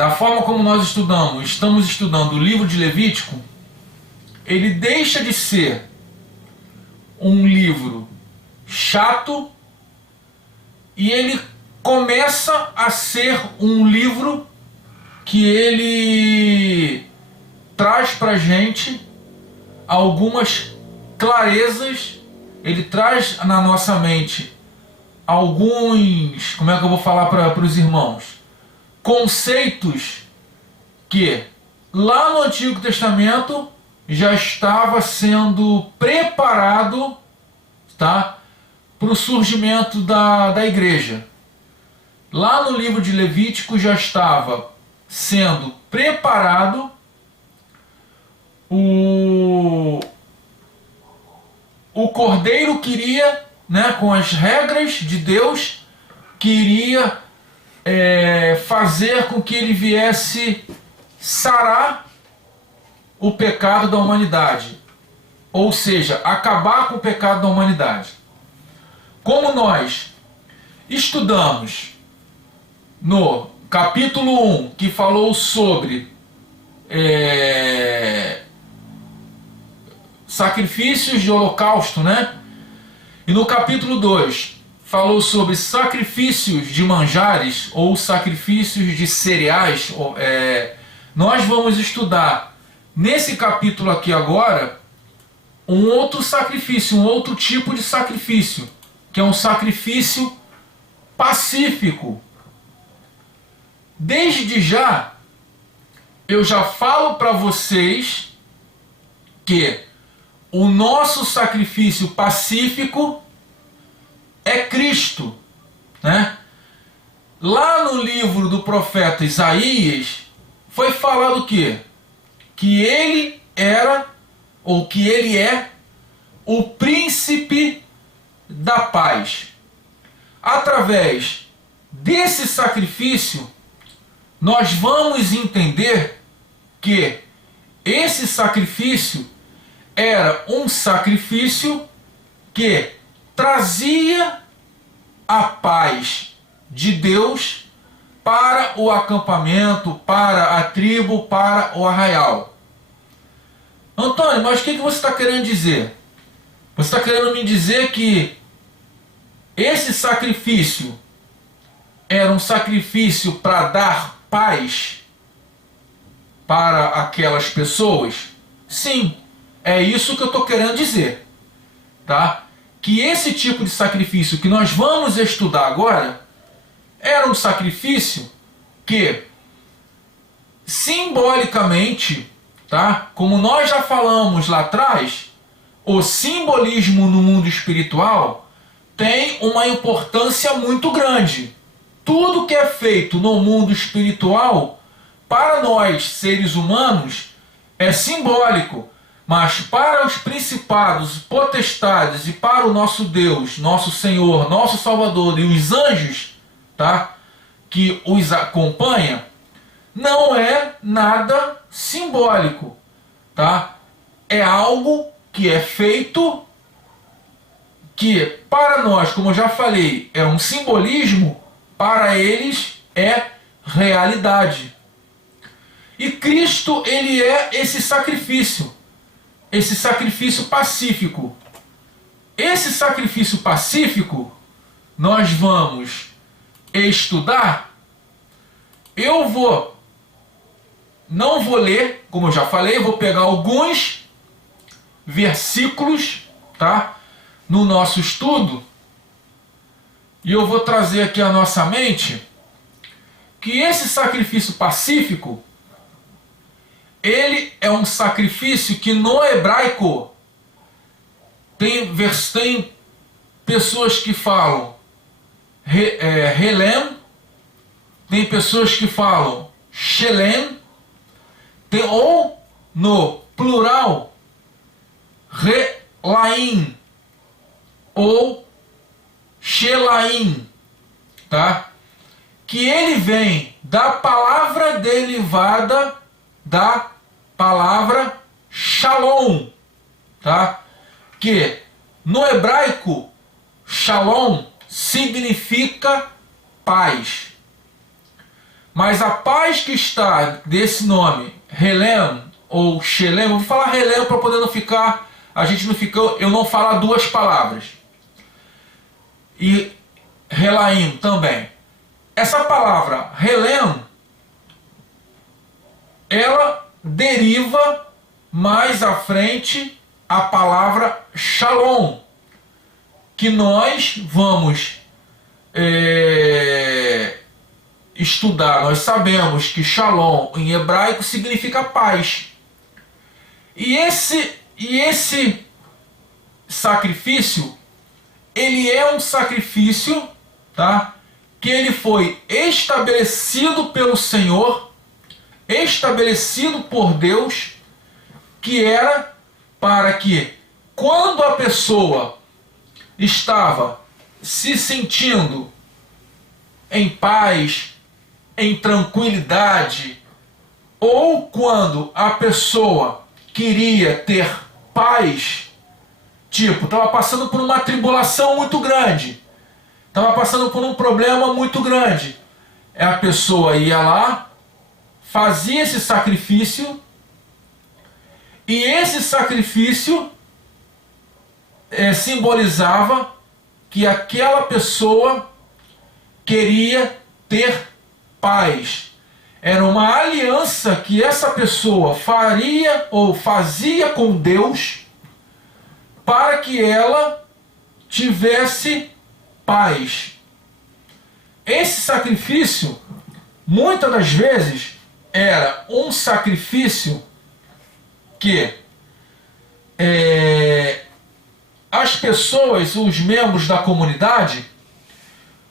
da forma como nós estamos estudando o livro de Levítico, ele deixa de ser um livro chato e ele começa a ser um livro que ele traz para a gente algumas clarezas, ele traz na nossa mente alguns, como é que eu vou falar para os irmãos, conceitos que lá no Antigo Testamento já estava sendo preparado, tá, para o surgimento da igreja. Lá no livro de Levítico já estava sendo preparado o cordeiro queria, né, com as regras de Deus, queria fazer com que ele viesse sarar o pecado da humanidade, ou seja, acabar com o pecado da humanidade. Como nós estudamos no capítulo 1, que falou sobre sacrifícios de holocausto, né? E no capítulo 2 falou sobre sacrifícios de manjares ou sacrifícios de cereais. Nós vamos estudar nesse capítulo aqui agora um outro sacrifício, um outro tipo de sacrifício, que é um sacrifício pacífico. Desde já, eu já falo para vocês que o nosso sacrifício pacífico é Cristo, né? Lá no livro do profeta Isaías foi falado o quê? Que ele era, ou que ele é, o príncipe da paz. Através desse sacrifício, nós vamos entender que esse sacrifício era um sacrifício que trazia a paz de Deus para o acampamento, para a tribo, para o arraial. Antônio, mas o que você está querendo dizer? Você está querendo me dizer que esse sacrifício era um sacrifício para dar paz para aquelas pessoas? Sim, é isso que eu estou querendo dizer, tá? Que esse tipo de sacrifício que nós vamos estudar agora era um sacrifício que simbolicamente, tá? Como nós já falamos lá atrás, o simbolismo no mundo espiritual tem uma importância muito grande. Tudo que é feito no mundo espiritual, para nós, seres humanos, é simbólico. Mas para os principados, potestades e para o nosso Deus, nosso Senhor, nosso Salvador e os anjos, tá, que os acompanham, não é nada simbólico, tá? É algo que é feito, que para nós, como eu já falei, é um simbolismo, para eles é realidade. E Cristo, ele é esse sacrifício pacífico. Esse sacrifício pacífico nós vamos estudar. Não vou ler, como eu já falei, vou pegar alguns versículos, tá, no nosso estudo, e eu vou trazer aqui à nossa mente que esse sacrifício pacífico, ele é um sacrifício que no hebraico tem pessoas que falam Helem, tem pessoas que falam Shelem, ou no plural Relaim ou Shelaim, tá? Que ele vem da palavra derivada da palavra Shalom, tá? Que no hebraico Shalom significa paz. Mas a paz que está desse nome, Helem ou Shelem, vou falar Helem para poder não ficar, a gente não fica, eu não falar duas palavras. E Helaim também. Essa palavra Helem, ela deriva mais à frente a palavra Shalom, que nós vamos estudar. Nós sabemos que Shalom em hebraico significa paz. E esse sacrifício, ele é um sacrifício, tá? Que ele foi estabelecido pelo Senhor, estabelecido por Deus, que era para que, quando a pessoa estava se sentindo em paz, em tranquilidade, ou quando a pessoa queria ter paz, tipo, estava passando por uma tribulação muito grande, estava passando por um problema muito grande, a pessoa ia lá, fazia esse sacrifício, e esse sacrifício simbolizava que aquela pessoa queria ter paz. Era uma aliança que essa pessoa faria ou fazia com Deus para que ela tivesse paz. Esse sacrifício, muitas das vezes, era um sacrifício que as pessoas, os membros da comunidade,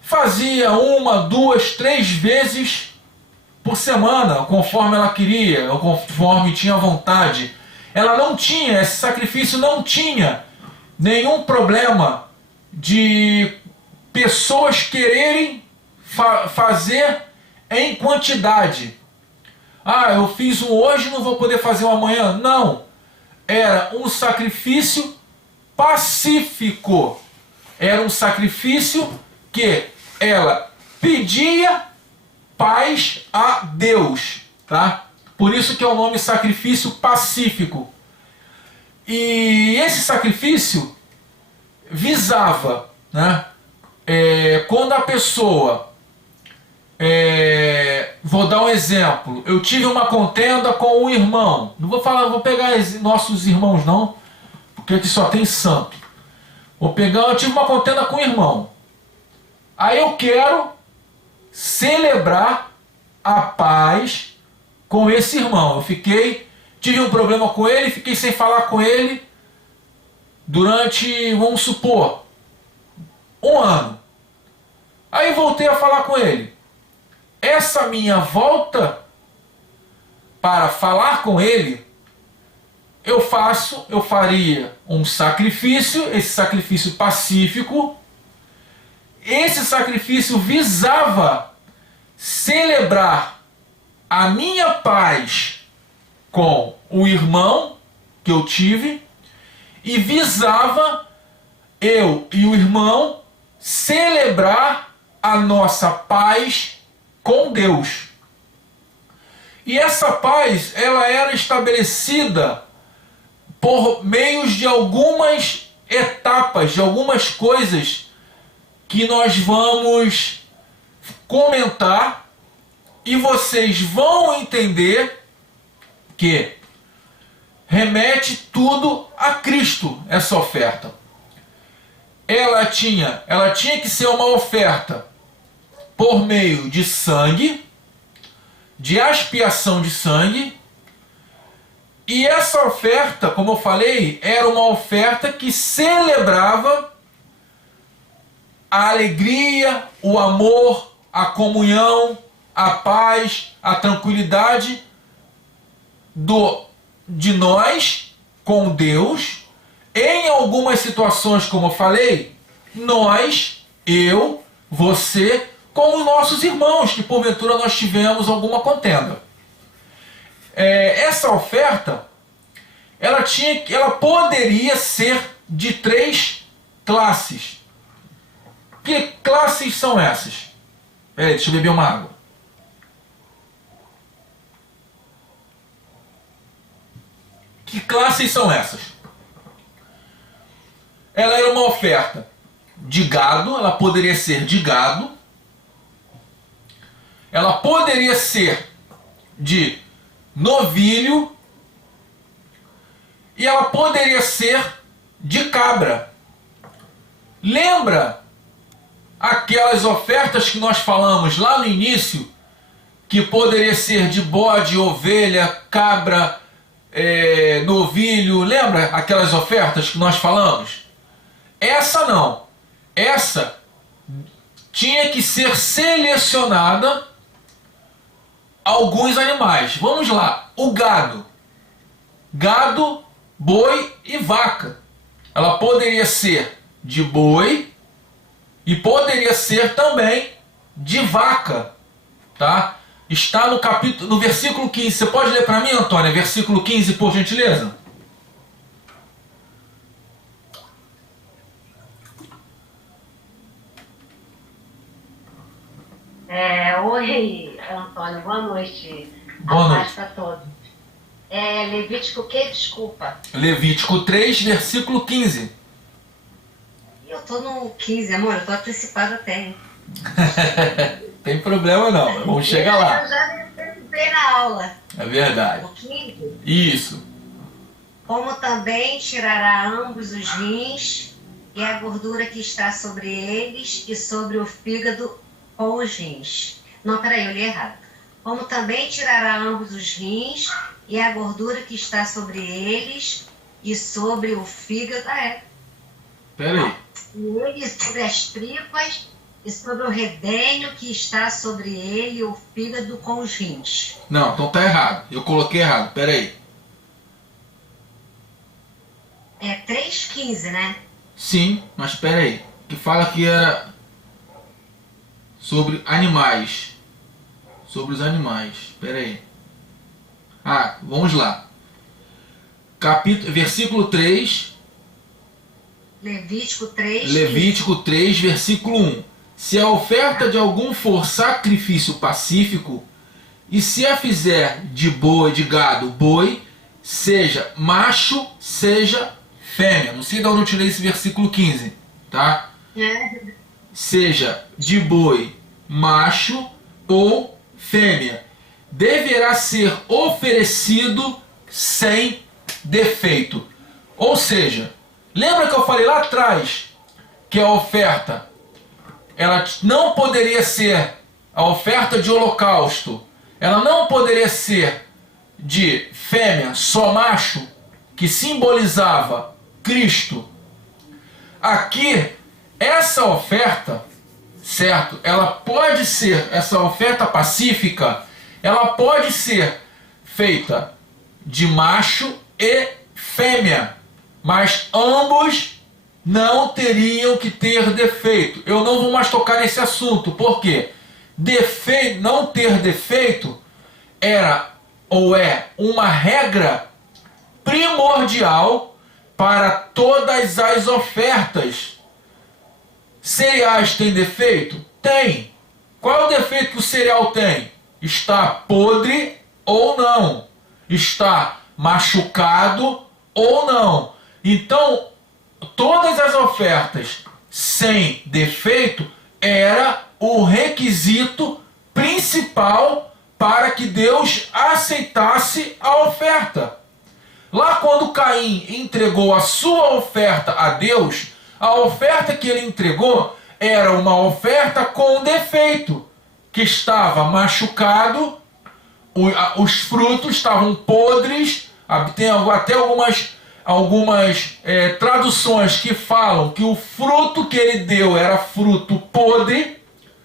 faziam 1, 2, 3 vezes por semana, conforme ela queria, ou conforme tinha vontade. Ela não tinha, esse sacrifício não tinha nenhum problema de pessoas quererem fazer em quantidade. Ah, eu fiz um hoje, não vou poder fazer um amanhã. Não. Era um sacrifício pacífico. Era um sacrifício que ela pedia paz a Deus, tá? Por isso que é o nome sacrifício pacífico. E esse sacrifício visava, né? Quando a pessoa, vou dar um exemplo, eu tive uma contenda com um irmão, não vou falar, vou pegar nossos irmãos não, porque aqui só tem santo. Eu tive uma contenda com um irmão. Aí eu quero celebrar a paz com esse irmão. Tive um problema com ele, fiquei sem falar com ele durante, vamos supor, 1 ano. Aí voltei a falar com ele. Essa minha volta para falar com ele, eu faria um sacrifício, esse sacrifício pacífico. Esse sacrifício visava celebrar a minha paz com o irmão que eu tive e visava eu e o irmão celebrar a nossa paz com Deus. E essa paz, ela era estabelecida por meios de algumas etapas, de algumas coisas que nós vamos comentar, e vocês vão entender que remete tudo a Cristo, essa oferta. Ela tinha que ser uma oferta por meio de sangue, de expiação de sangue, e essa oferta, como eu falei, era uma oferta que celebrava a alegria, o amor, a comunhão, a paz, a tranquilidade de nós com Deus. Em algumas situações, como eu falei, nós, eu, você, com os nossos irmãos, que porventura nós tivemos alguma contenda. Essa oferta, ela poderia ser de 3 classes. Que classes são essas? Deixa eu beber uma água. Que classes são essas? Ela era uma oferta de gado, ela poderia ser de gado, ela poderia ser de novilho e ela poderia ser de cabra. Lembra aquelas ofertas que nós falamos lá no início, que poderia ser de bode, ovelha, cabra, novilho? Lembra aquelas ofertas que nós falamos? Essa não. Essa tinha que ser selecionada alguns animais. Vamos lá. O gado. Gado, boi e vaca. Ela poderia ser de boi e poderia ser também de vaca, tá? Está no capítulo, no versículo 15. Você pode ler para mim, Antônia, versículo 15, por gentileza? Oi, Antônio, boa noite. Boa noite para todos. Levítico o quê? Desculpa. Levítico 3, versículo 15. Eu tô no 15, amor, eu tô antecipada até, hein? Tem problema não, vamos chegar lá. Eu já antecipei na aula. É verdade. O 15. Isso. Como também tirará ambos os rins e a gordura que está sobre eles e sobre o fígado com os rins. Não, peraí, eu li errado. Como também tirará ambos os rins e a gordura que está sobre eles e sobre o fígado. Peraí. E ele sobre as tripas e sobre o redenho que está sobre ele, o fígado com os rins. Não, então tá errado. Eu coloquei errado, peraí. 3,15, né? Sim, mas peraí. Que fala que era sobre animais. Sobre os animais. Peraí. Vamos lá. Versículo 3. Levítico 3. Levítico 3, versículo 1. Se a oferta de algum for sacrifício pacífico, e se a fizer de boi, de gado, boi, seja macho, seja fêmea. Não sei de onde eu tirei esse versículo 15, tá? Seja de boi, macho ou fêmea, deverá ser oferecido sem defeito. Ou seja, lembra que eu falei lá atrás que a oferta, ela não poderia ser a oferta de holocausto, ela não poderia ser de fêmea, só macho, que simbolizava Cristo. Aqui, essa oferta, certo? Ela pode ser, essa oferta pacífica, ela pode ser feita de macho e fêmea, mas ambos não teriam que ter defeito. Eu não vou mais tocar nesse assunto, porque não ter defeito era ou é uma regra primordial para todas as ofertas. Cereais têm defeito? Tem. Qual é o defeito que o cereal tem? Está podre ou não? Está machucado ou não? Então, todas as ofertas sem defeito era o requisito principal para que Deus aceitasse a oferta. Lá quando Caim entregou a sua oferta a Deus, a oferta que ele entregou era uma oferta com defeito, que estava machucado, os frutos estavam podres. Tem até algumas traduções que falam que o fruto que ele deu era fruto podre,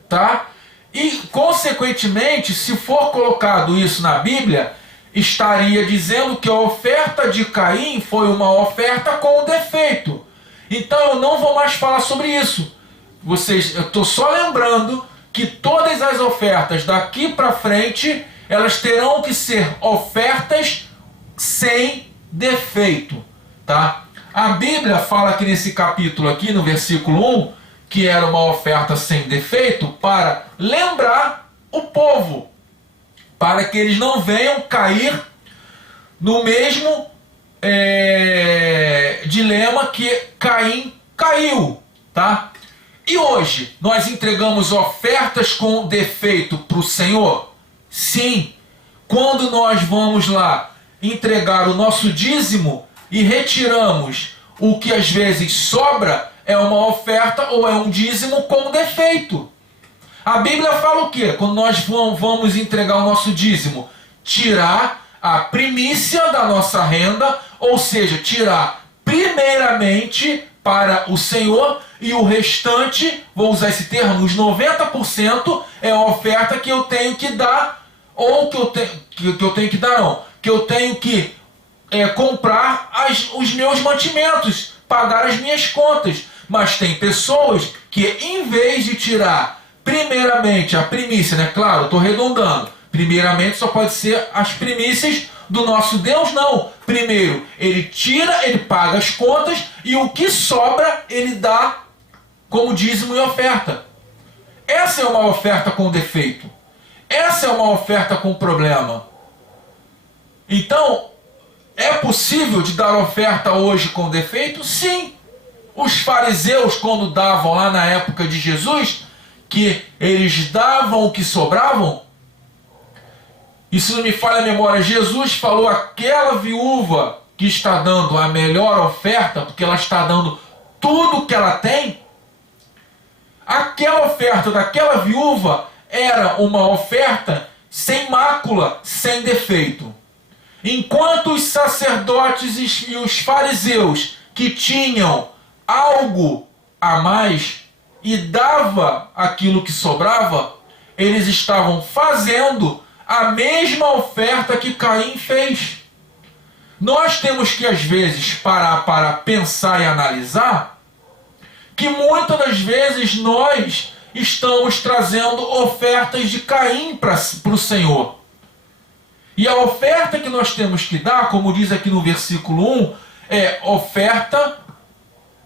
tá? E, consequentemente, se for colocado isso na Bíblia, estaria dizendo que a oferta de Caim foi uma oferta com defeito. Então eu não vou mais falar sobre isso. Eu estou só lembrando que todas as ofertas daqui para frente, elas terão que ser ofertas sem defeito, tá? A Bíblia fala aqui nesse capítulo aqui, no versículo 1, que era uma oferta sem defeito para lembrar o povo, para que eles não venham cair no mesmo dilema que Caim caiu, tá? E hoje, nós entregamos ofertas com defeito para o Senhor? Sim. Quando nós vamos lá entregar o nosso dízimo e retiramos o que às vezes sobra, é uma oferta ou é um dízimo com defeito. A Bíblia fala o quê? Quando nós vamos entregar o nosso dízimo? Tirar a primícia da nossa renda, ou seja, tirar primeiramente para o Senhor, e o restante, vou usar esse termo, os 90% é a oferta que eu tenho que dar, ou que eu tenho que dar não, que eu tenho que comprar os meus mantimentos, pagar as minhas contas. Mas tem pessoas que, em vez de tirar primeiramente a primícia, né? Claro, estou redondando, primeiramente só pode ser as primícias do nosso Deus, não. Primeiro, ele tira, ele paga as contas, e o que sobra, ele dá como dízimo e oferta. Essa é uma oferta com defeito. Essa é uma oferta com problema. Então, é possível de dar oferta hoje com defeito? Sim. Os fariseus, quando davam lá na época de Jesus, que eles davam o que sobravam, e se não me falha a memória, Jesus falou: aquela viúva que está dando a melhor oferta, porque ela está dando tudo o que ela tem, aquela oferta daquela viúva era uma oferta sem mácula, sem defeito. Enquanto os sacerdotes e os fariseus, que tinham algo a mais e dava aquilo que sobrava, eles estavam fazendo a mesma oferta que Caim fez. Nós temos que, às vezes, parar para pensar e analisar que muitas das vezes nós estamos trazendo ofertas de Caim para o Senhor. E a oferta que nós temos que dar, como diz aqui no versículo 1, é oferta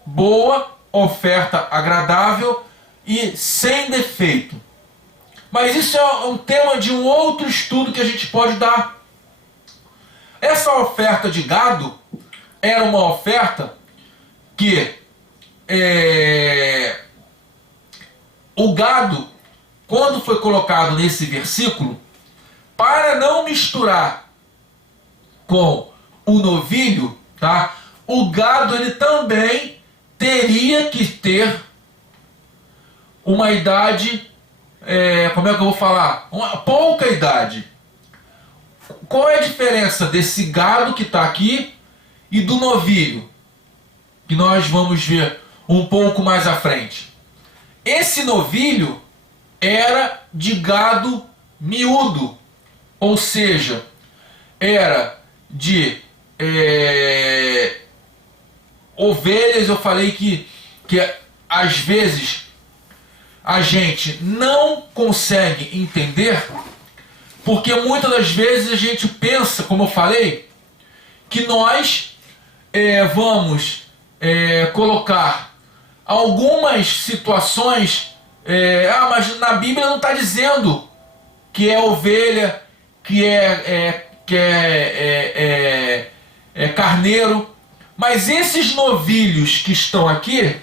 boa, oferta agradável e sem defeito. Mas isso é um tema de um outro estudo que a gente pode dar. Essa oferta de gado era uma oferta que o gado, quando foi colocado nesse versículo, para não misturar com o novilho, tá? O gado ele também teria que ter uma idade, como é que eu vou falar? Uma pouca idade. Qual é a diferença desse gado que está aqui e do novilho, que nós vamos ver um pouco mais à frente? Esse novilho era de gado miúdo, ou seja, era de ovelhas. Eu falei que às vezes a gente não consegue entender, porque muitas das vezes a gente pensa, como eu falei, que nós vamos colocar algumas situações, mas na Bíblia não está dizendo que é ovelha, que é carneiro. Mas esses novilhos que estão aqui,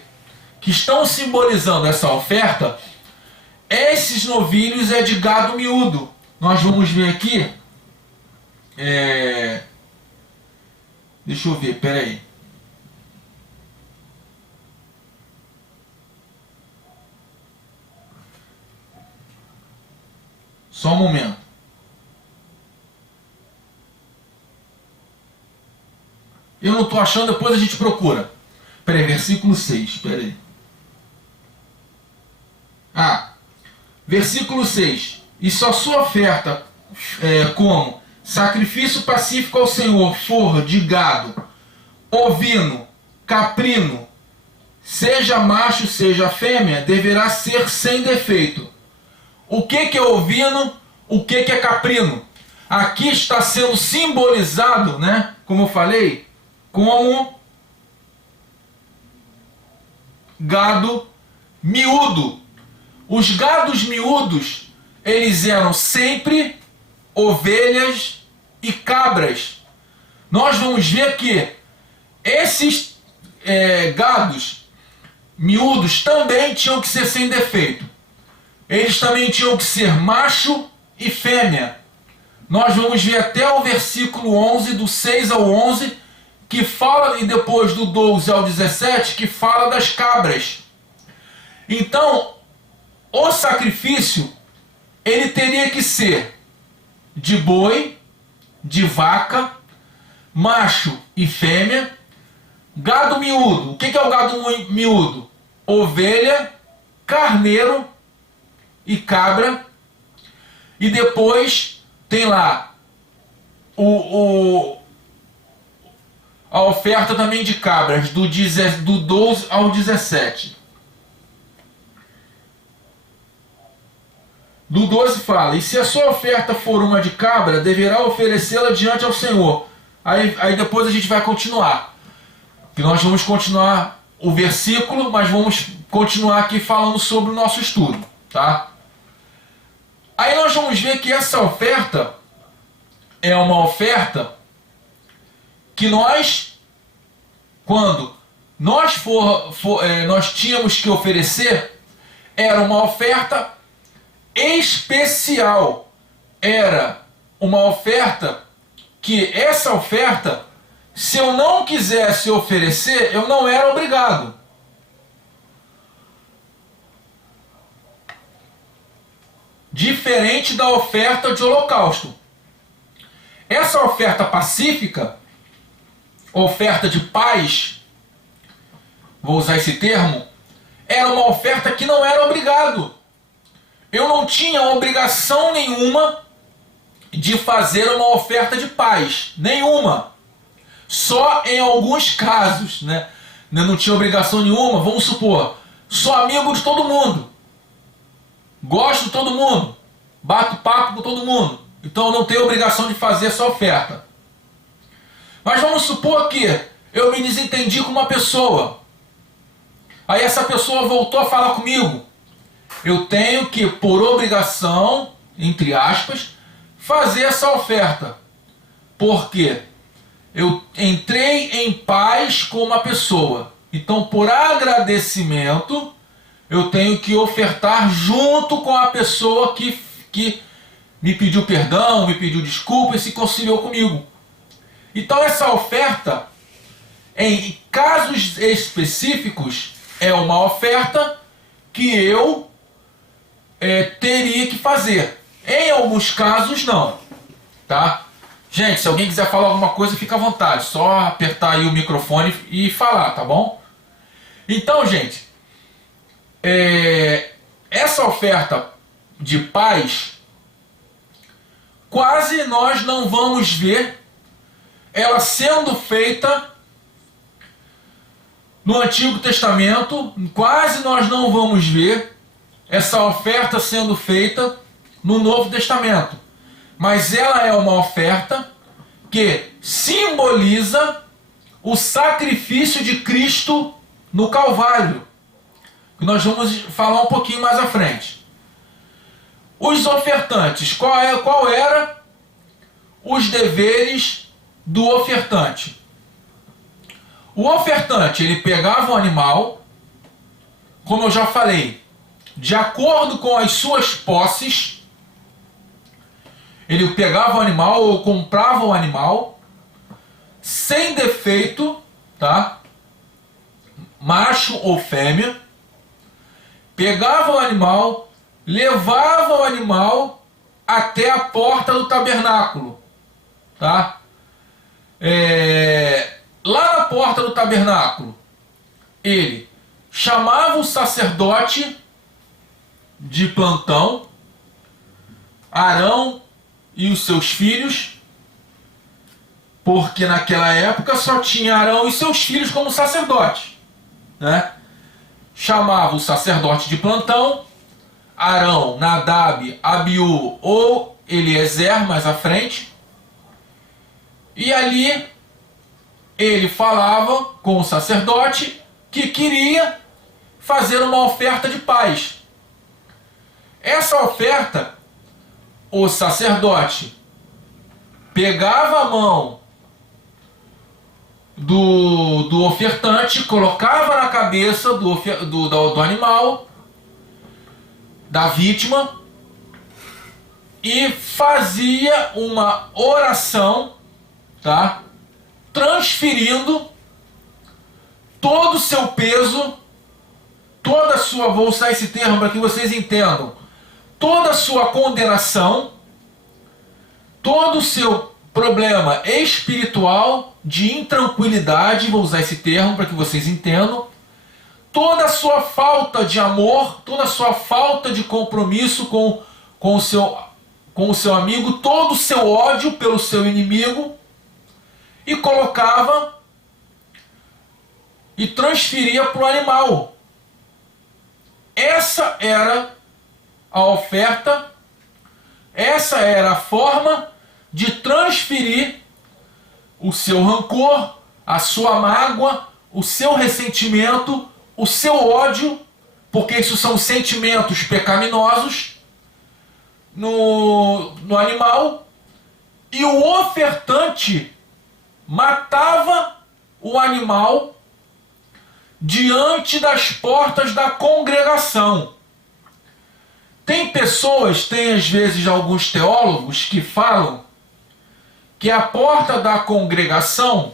que estão simbolizando essa oferta, esses novilhos é de gado miúdo. Nós vamos ver aqui. Deixa eu ver, peraí. Só um momento. Eu não estou achando, depois a gente procura. Peraí, versículo 6, peraí. Versículo 6. E se a sua oferta como sacrifício pacífico ao Senhor for de gado, ovino, caprino, seja macho, seja fêmea, deverá ser sem defeito. O que é ovino? O que é caprino? Aqui está sendo simbolizado, né, como eu falei, como gado miúdo. Os gados miúdos, eles eram sempre ovelhas e cabras. nós vamos ver que esses gados miúdos também tinham que ser sem defeito. Eles também tinham que ser macho e fêmea. Nós vamos ver até o versículo 11, do 6 ao 11, que fala, e depois do 12 ao 17, que fala das cabras. Então, o sacrifício, ele teria que ser de boi, de vaca, macho e fêmea, gado miúdo. O que é o gado miúdo? Ovelha, carneiro e cabra. E depois tem lá a oferta também de cabras, do 12 ao 17. Do 12 fala: e se a sua oferta for uma de cabra, deverá oferecê-la diante ao Senhor. Aí depois a gente vai continuar. Que nós vamos continuar o versículo, mas vamos continuar aqui falando sobre o nosso estudo, tá? Aí nós vamos ver que essa oferta é uma oferta que nós, quando nós nós tínhamos que oferecer, era uma oferta especial. Era uma oferta que essa oferta, se eu não quisesse oferecer, eu não era obrigado. Diferente da oferta de holocausto. Essa oferta pacífica, oferta de paz, vou usar esse termo, era uma oferta que não era obrigado. Eu não tinha obrigação nenhuma de fazer uma oferta de paz. Nenhuma. Só em alguns casos, né? Eu não tinha obrigação nenhuma. Vamos supor, sou amigo de todo mundo. Gosto de todo mundo. Bato papo com todo mundo. Então eu não tenho obrigação de fazer essa oferta. Mas vamos supor que eu me desentendi com uma pessoa. Aí essa pessoa voltou a falar comigo. Eu tenho que, por obrigação, entre aspas, fazer essa oferta. Por quê? Eu entrei em paz com uma pessoa. Então, por agradecimento, eu tenho que ofertar junto com a pessoa que me pediu perdão, me pediu desculpa e se conciliou comigo. Então, essa oferta, em casos específicos, é uma oferta que eu teria que fazer. Em alguns casos, não. Tá? Gente, se alguém quiser falar alguma coisa, fica à vontade. Só apertar aí o microfone e falar, tá bom? Então, gente, essa oferta de paz, quase nós não vamos ver ela sendo feita no Antigo Testamento. Quase nós não vamos ver essa oferta sendo feita no Novo Testamento. Mas ela é uma oferta que simboliza o sacrifício de Cristo no Calvário, que nós vamos falar um pouquinho mais à frente. Os ofertantes, qual era os deveres do ofertante? O ofertante, ele pegava o animal, como eu já falei, de acordo com as suas posses. Ele pegava o animal ou comprava o animal sem defeito, tá? Macho ou fêmea. Pegava o animal, levava o animal até a porta do tabernáculo, tá? Lá na porta do tabernáculo, ele chamava o sacerdote de plantão, Arão e os seus filhos, porque naquela época só tinha Arão e seus filhos como sacerdotes, né? Chamava o sacerdote de plantão, Arão, Nadab, Abiú ou Eliezer mais à frente, e ali ele falava com o sacerdote que queria fazer uma oferta de paz. Essa oferta, o sacerdote pegava a mão do ofertante, colocava na cabeça do animal, da vítima, e fazia uma oração, tá? Transferindo todo o seu peso, toda a sua, vou usar esse termo para que vocês entendam, toda a sua condenação, todo o seu problema espiritual de intranquilidade, vou usar esse termo para que vocês entendam, toda a sua falta de amor, toda a sua falta de compromisso com o seu amigo, todo o seu ódio pelo seu inimigo, e colocava e transferia para o animal. Essa era a oferta, essa era a forma de transferir o seu rancor, a sua mágoa, o seu ressentimento, o seu ódio, porque isso são sentimentos pecaminosos, no animal, e o ofertante matava o animal diante das portas da congregação. Tem às vezes alguns teólogos que falam que a porta da congregação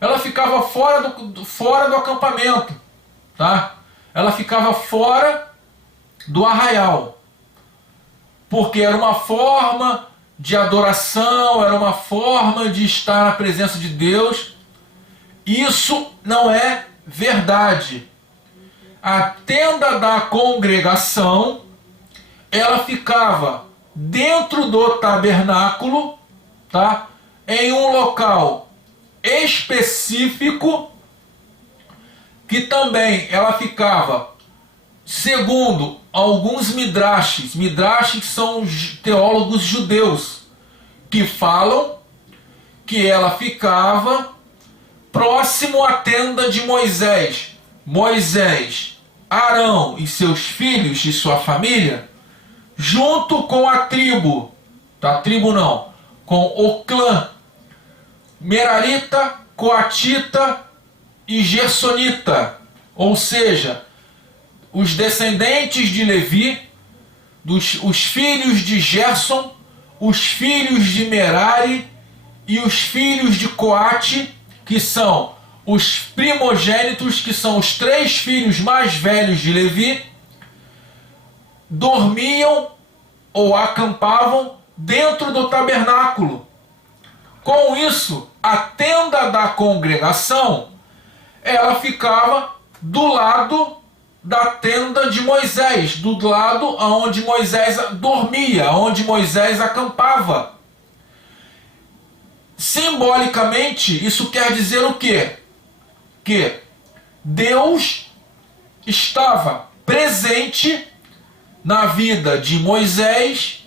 ela ficava fora do acampamento, tá? Ela ficava fora do arraial, porque era uma forma de adoração, era uma forma de estar na presença de Deus. Isso não é verdade. A tenda da congregação, ela ficava dentro do tabernáculo, tá? Em um local específico, que também ela ficava, segundo alguns midrashes que são os teólogos judeus, que falam que ela ficava próximo à tenda de Moisés. Moisés, Arão e seus filhos e sua família, junto com a tribo, com o clã Merarita, Coatita e Gersonita, ou seja, os descendentes de Levi, os filhos de Gerson, os filhos de Merari e os filhos de Coate, que são os primogênitos, que são os 3 filhos mais velhos de Levi, dormiam ou acampavam dentro do tabernáculo. Com isso, a tenda da congregação, ela ficava do lado da tenda de Moisés, do lado onde Moisés dormia, onde Moisés acampava. Simbolicamente, isso quer dizer o quê? Que Deus estava presente na vida de Moisés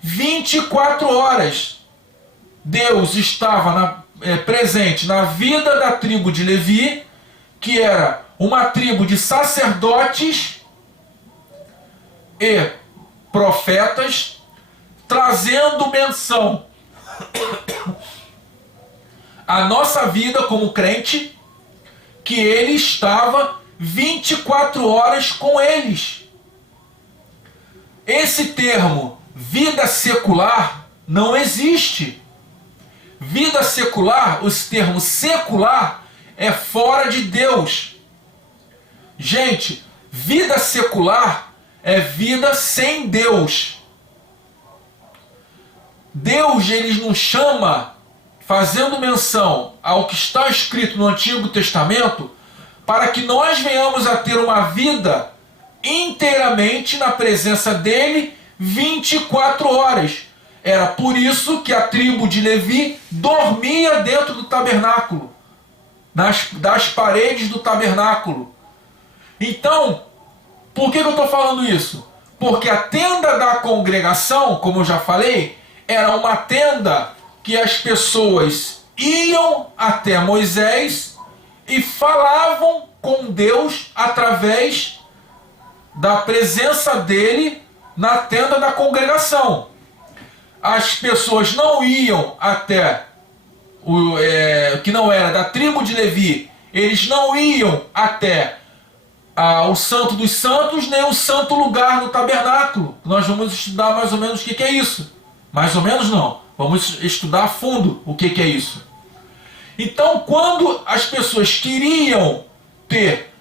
24 horas. Deus estava presente na vida da tribo de Levi, que era uma tribo de sacerdotes e profetas, trazendo menção à nossa vida como crente, que ele estava 24 horas com eles. Esse termo, vida secular, não existe. Vida secular, esse termo secular, é fora de Deus. Gente, vida secular é vida sem Deus. Deus, ele nos chama, fazendo menção ao que está escrito no Antigo Testamento, para que nós venhamos a ter uma vida inteiramente na presença dele 24 horas. Era por isso que a tribo de Levi dormia dentro do tabernáculo, das paredes do tabernáculo. Então, por que eu estou falando isso? Porque a tenda da congregação, como eu já falei, era uma tenda que as pessoas iam até Moisés e falavam com Deus através da presença dele na tenda da congregação. As pessoas não iam até que não era da tribo de Levi, eles não iam até o Santo dos Santos, nem o santo lugar no tabernáculo. Nós vamos estudar mais ou menos o que é isso. Mais ou menos não. Vamos estudar a fundo o que é isso. Então, quando as pessoas queriam ter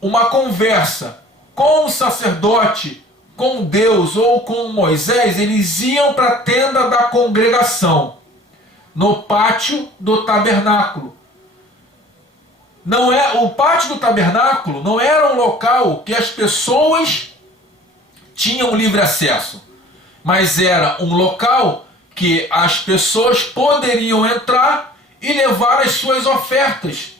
uma conversa com o sacerdote, com Deus ou com Moisés, eles iam para a tenda da congregação, no pátio do tabernáculo. O pátio do tabernáculo não era um local que as pessoas tinham livre acesso, mas era um local que as pessoas poderiam entrar e levar as suas ofertas.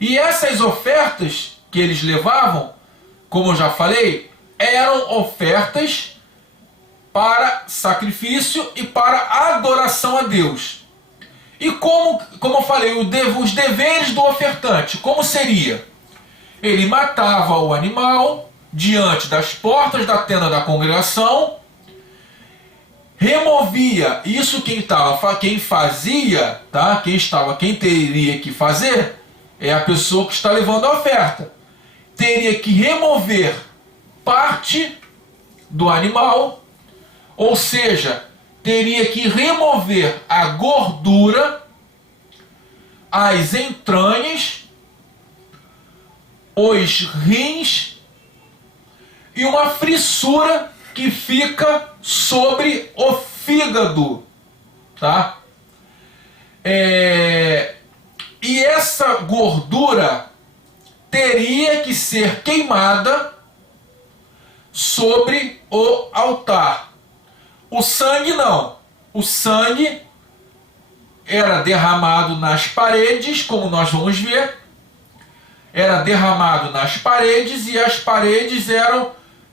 E essas ofertas que eles levavam, como eu já falei, eram ofertas para sacrifício e para adoração a Deus. E como eu falei, os deveres do ofertante, como seria? Ele matava o animal diante das portas da tenda da congregação, removia isso, quem fazia, tá? Quem teria que fazer é a pessoa que está levando a oferta. Teria que remover parte do animal, ou seja, teria que remover a gordura, as entranhas, os rins e uma frissura que fica sobre o fígado, tá? E essa gordura teria que ser queimada sobre o altar. O sangue não. O sangue era derramado nas paredes, como nós vamos ver. Era derramado nas paredes e as paredes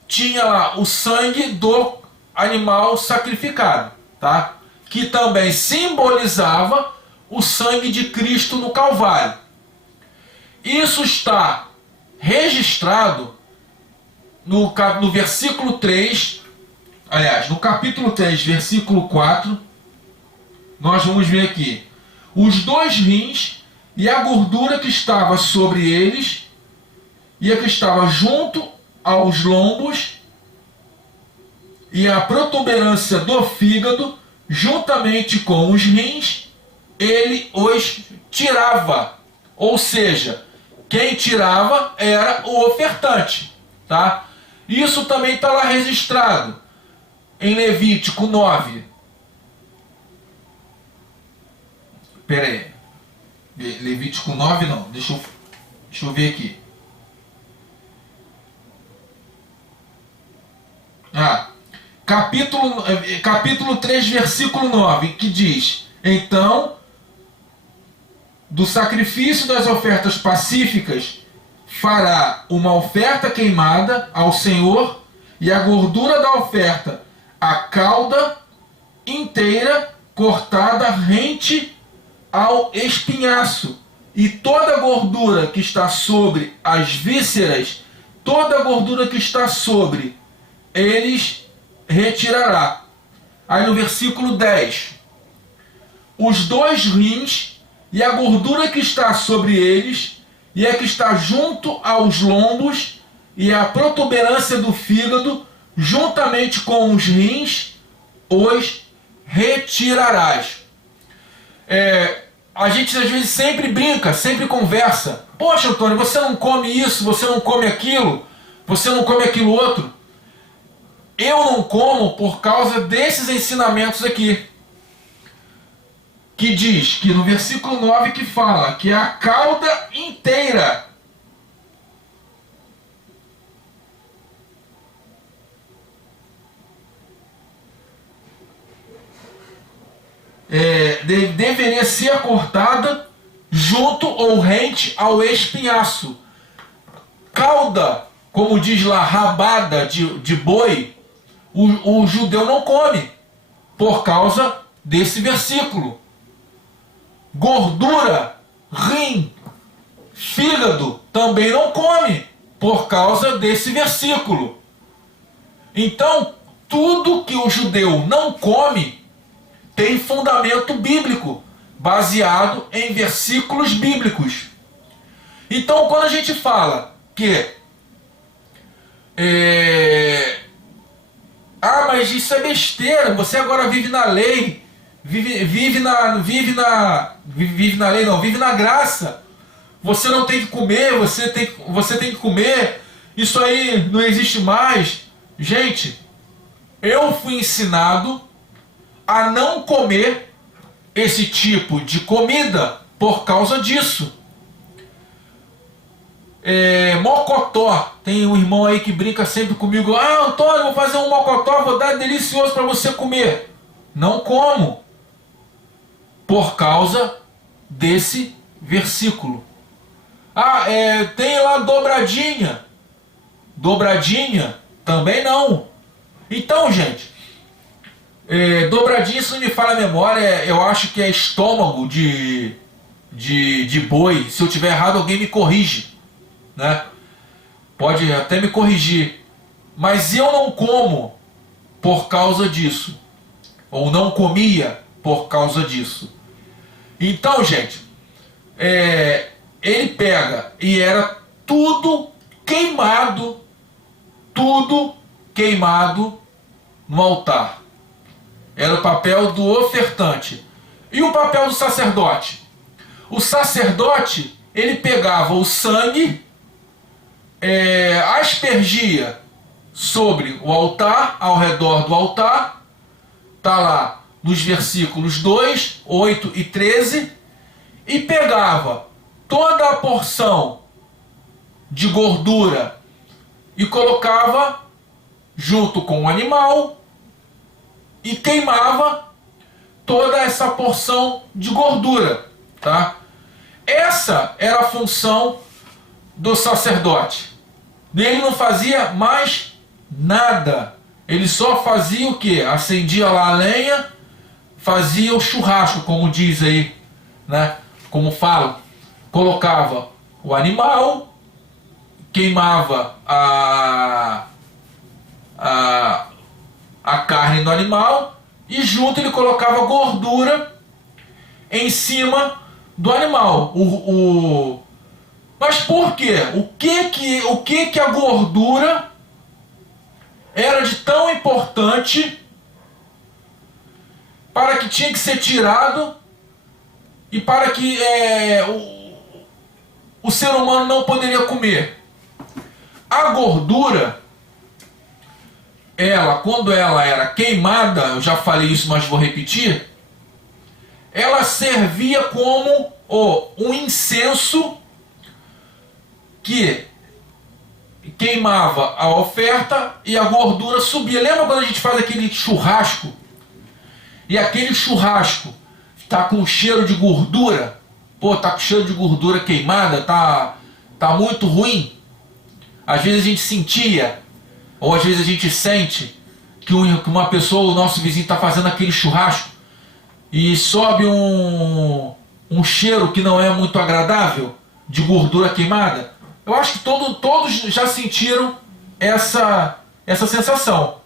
tinha lá o sangue do animal sacrificado, tá? Que também simbolizava o sangue de Cristo no Calvário. Isso está registrado no versículo 3, aliás, no capítulo 3, versículo 4, nós vamos ver aqui: os 2 rins e a gordura que estava sobre eles e a que estava junto aos lombos e a protuberância do fígado, juntamente com os rins, ele os tirava. Ou seja, quem tirava era o ofertante, tá? Isso também está lá registrado em Levítico 9. Pera aí. Levítico 9 não. Deixa eu ver aqui. Capítulo 3, versículo 9, que diz: então, do sacrifício das ofertas pacíficas, fará uma oferta queimada ao Senhor, e a gordura da oferta, a cauda inteira, cortada rente ao espinhaço, e toda a gordura que está sobre as vísceras, toda a gordura que está sobre eles retirará. Aí no versículo 10, os 2 rins e a gordura que está sobre eles e a que está junto aos lombos e a protuberância do fígado, juntamente com os rins, os retirarás. A gente às vezes sempre brinca, sempre conversa: poxa, Antônio, você não come isso, você não come aquilo, você não come aquilo outro. Eu não como por causa desses ensinamentos aqui, que diz, que no versículo 9, que fala que a cauda inteira deveria ser cortada junto ou rente ao espinhaço. Cauda, como diz lá, rabada de boi, o judeu não come, por causa desse versículo. Gordura, rim, fígado, também não come, por causa desse versículo. Então, tudo que o judeu não come tem fundamento bíblico, baseado em versículos bíblicos. Então, quando a gente fala que mas isso é besteira, você agora vive na lei, vive na graça, você não tem que comer, você tem que comer, isso aí não existe mais. Gente, eu fui ensinado a não comer esse tipo de comida por causa disso. Mocotó, tem um irmão aí que brinca sempre comigo: ah, Antônio, vou fazer um mocotó, vou dar delicioso para você comer. Não como, por causa desse versículo. Tem lá dobradinha, também não. Então, gente, dobradinha, isso não me falha a memória, eu acho que é estômago de boi. Se eu tiver errado, alguém me corrige, né? Pode até me corrigir, mas eu não como por causa disso, ou não comia por causa disso. Então, gente, ele pega e era tudo queimado no altar. Era o papel do ofertante. E o papel do sacerdote? O sacerdote, ele pegava o sangue, aspergia sobre o altar, ao redor do altar, está lá nos versículos 2, 8 e 13, e pegava toda a porção de gordura e colocava junto com o animal e queimava toda essa porção de gordura, tá? Essa era a função do sacerdote. Ele não fazia mais nada. Ele só fazia o quê? Acendia lá a lenha, fazia o churrasco, como diz aí, né? Como fala. Colocava o animal, queimava a carne do animal e junto ele colocava gordura em cima do animal. Mas por quê? O que a gordura era de tão importante para que tinha que ser tirado e para que o ser humano não poderia comer? A gordura, quando ela era queimada, eu já falei isso, mas vou repetir, ela servia como um incenso que queimava a oferta e a gordura subia. Lembra quando a gente faz aquele churrasco? E aquele churrasco tá com cheiro de gordura? Tá com cheiro de gordura queimada, tá muito ruim. Às vezes a gente sentia, ou às vezes a gente sente que uma pessoa, o nosso vizinho, está fazendo aquele churrasco e sobe um cheiro que não é muito agradável, de gordura queimada. Eu acho que todos já sentiram essa sensação.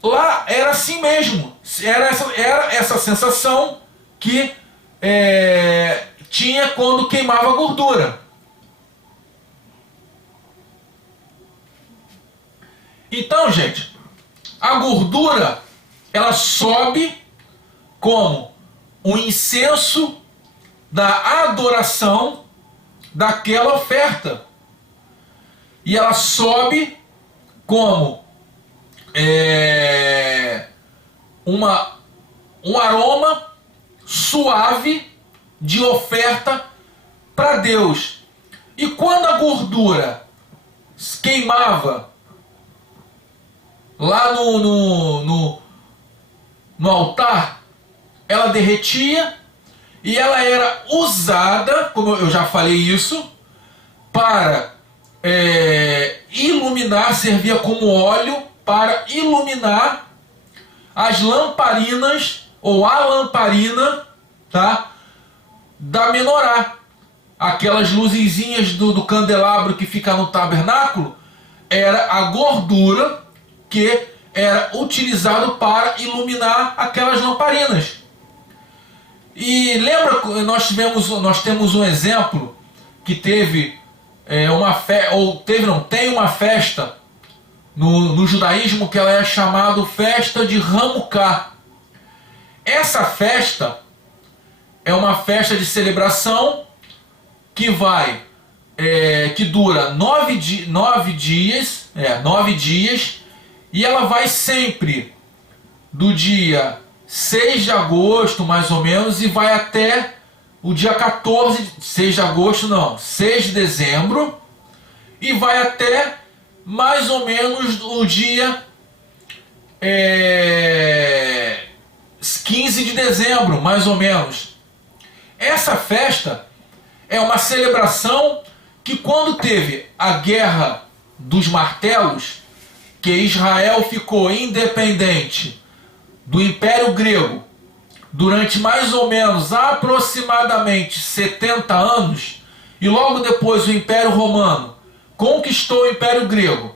Lá era assim mesmo. Era essa sensação que tinha quando queimava a gordura. Então, gente, a gordura, ela sobe como um incenso da adoração daquela oferta. E ela sobe como um aroma suave de oferta para Deus. E quando a gordura queimava lá no altar, ela derretia e ela era usada, como eu já falei isso, para iluminar, servia como óleo para iluminar as lamparinas, ou a lamparina, tá, da menorá. Aquelas luzinhas do candelabro que fica no tabernáculo, era a gordura que era utilizado para iluminar aquelas lamparinas. E lembra, nós temos um exemplo que teve tem uma festa no judaísmo que ela é chamada festa de Hanukkah. Essa festa é uma festa de celebração que que dura 9 dias, e ela vai sempre do dia 6 de agosto, mais ou menos, e vai até o dia 6 de dezembro, e vai até mais ou menos o dia 15 de dezembro, mais ou menos. Essa festa é uma celebração que, quando teve a Guerra dos Martelos, que Israel ficou independente do Império Grego durante mais ou menos aproximadamente 70 anos, e logo depois o Império Romano conquistou o Império Grego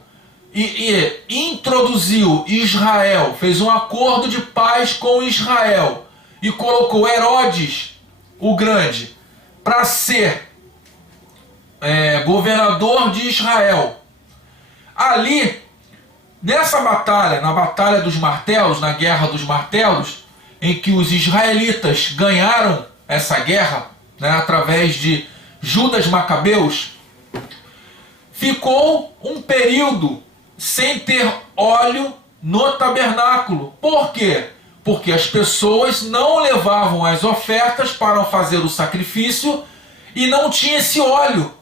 e introduziu Israel, fez um acordo de paz com Israel e colocou Herodes o Grande para ser governador de Israel. Ali, nessa batalha, na Batalha dos Martelos, na Guerra dos Martelos, em que os israelitas ganharam essa guerra, através de Judas Macabeus, ficou um período sem ter óleo no tabernáculo. Por quê? Porque as pessoas não levavam as ofertas para fazer o sacrifício e não tinha esse óleo,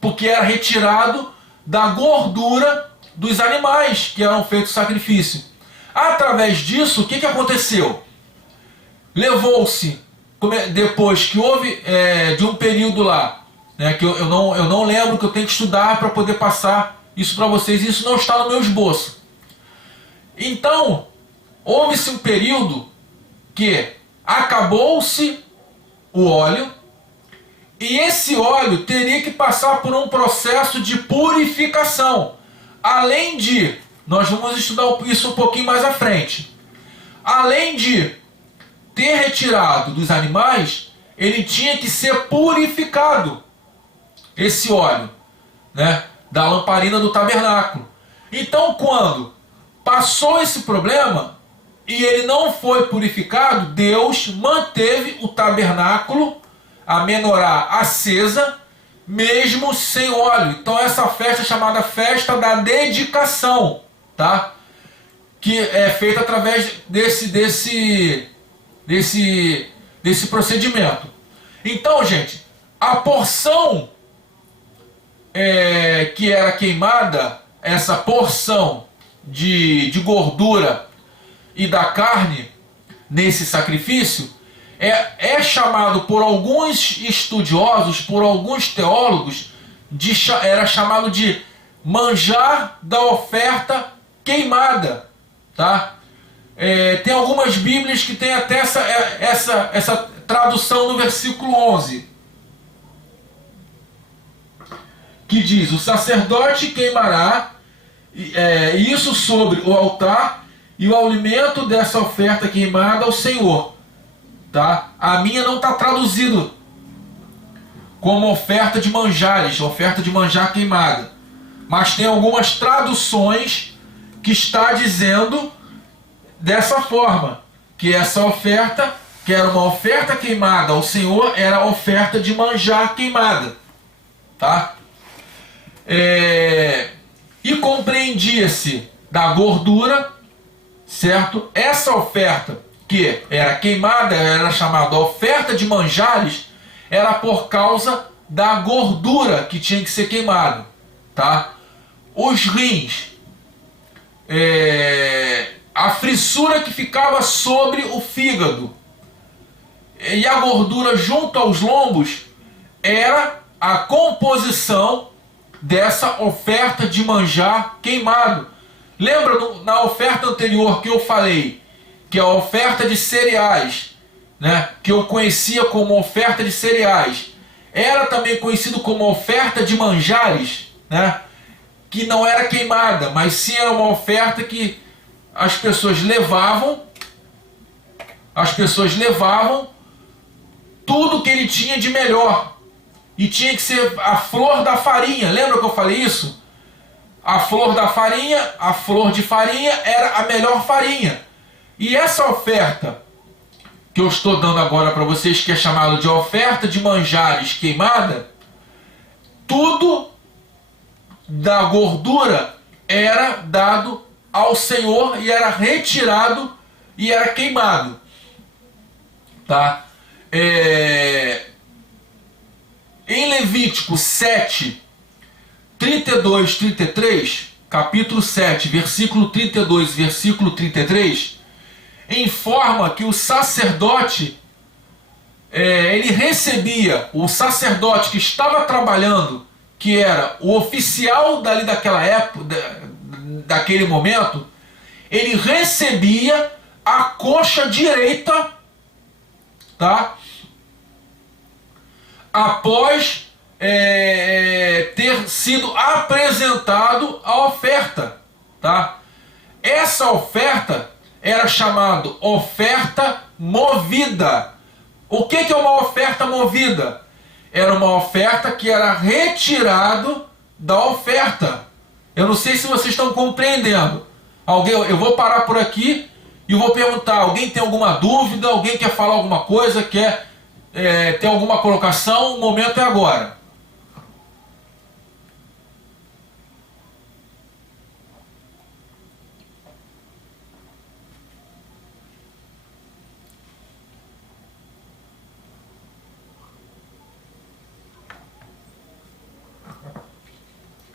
porque era retirado da gordura dos animais que eram feitos sacrifício. Através disso, o que aconteceu? Levou-se, depois que houve de um período lá, que eu não lembro, que eu tenho que estudar para poder passar isso para vocês, isso não está no meu esboço. Então, houve-se um período que acabou-se o óleo, e esse óleo teria que passar por um processo de purificação. Além de, nós vamos estudar isso um pouquinho mais à frente, além de ter retirado dos animais, ele tinha que ser purificado, esse óleo, da lamparina do tabernáculo. Então, quando passou esse problema e ele não foi purificado, Deus manteve o tabernáculo, a menorá acesa, mesmo sem óleo. Então essa festa é chamada festa da dedicação, tá? Que é feita através desse procedimento. Então, gente, a porção que era queimada, essa porção de gordura e da carne nesse sacrifício, é chamado por alguns estudiosos, por alguns teólogos, era chamado de manjar da oferta queimada, tá? Tem algumas bíblias que tem até essa tradução no versículo 11, que diz: o sacerdote queimará isso sobre o altar, e o alimento dessa oferta queimada ao Senhor. Tá? A minha não está traduzido como oferta de manjares, oferta de manjar queimada, mas tem algumas traduções que está dizendo dessa forma, que essa oferta, que era uma oferta queimada ao Senhor, era oferta de manjar queimada, tá? E compreendia-se da gordura, certo? Essa oferta que era queimada, era chamada oferta de manjares, era por causa da gordura que tinha que ser queimado, tá? Os rins, a frissura que ficava sobre o fígado e a gordura junto aos lombos era a composição dessa oferta de manjar queimado. Lembra na oferta anterior que eu falei que a oferta de cereais, que eu conhecia como oferta de cereais, era também conhecido como oferta de manjares, que não era queimada, mas sim era uma oferta que as pessoas levavam tudo que ele tinha de melhor. E tinha que ser a flor da farinha. Lembra que eu falei isso? A flor da farinha, a flor de farinha era a melhor farinha. E essa oferta que eu estou dando agora para vocês, que é chamada de oferta de manjares queimada, tudo da gordura era dado ao Senhor e era retirado e era queimado. Tá? Em Levítico 7, 32, 33, capítulo 7, versículo 32, versículo 33, informa que o sacerdote, ele recebia, o sacerdote que estava trabalhando, que era o oficial dali daquela época, daquele momento, ele recebia a coxa direita, tá? Após ter sido apresentado a oferta, tá? Essa oferta era chamada oferta movida. O que é uma oferta movida? Era uma oferta que era retirado da oferta. Eu não sei se vocês estão compreendendo. Eu vou parar por aqui e vou perguntar, alguém tem alguma dúvida? Alguém quer falar alguma coisa? Quer ter alguma colocação? O momento é agora.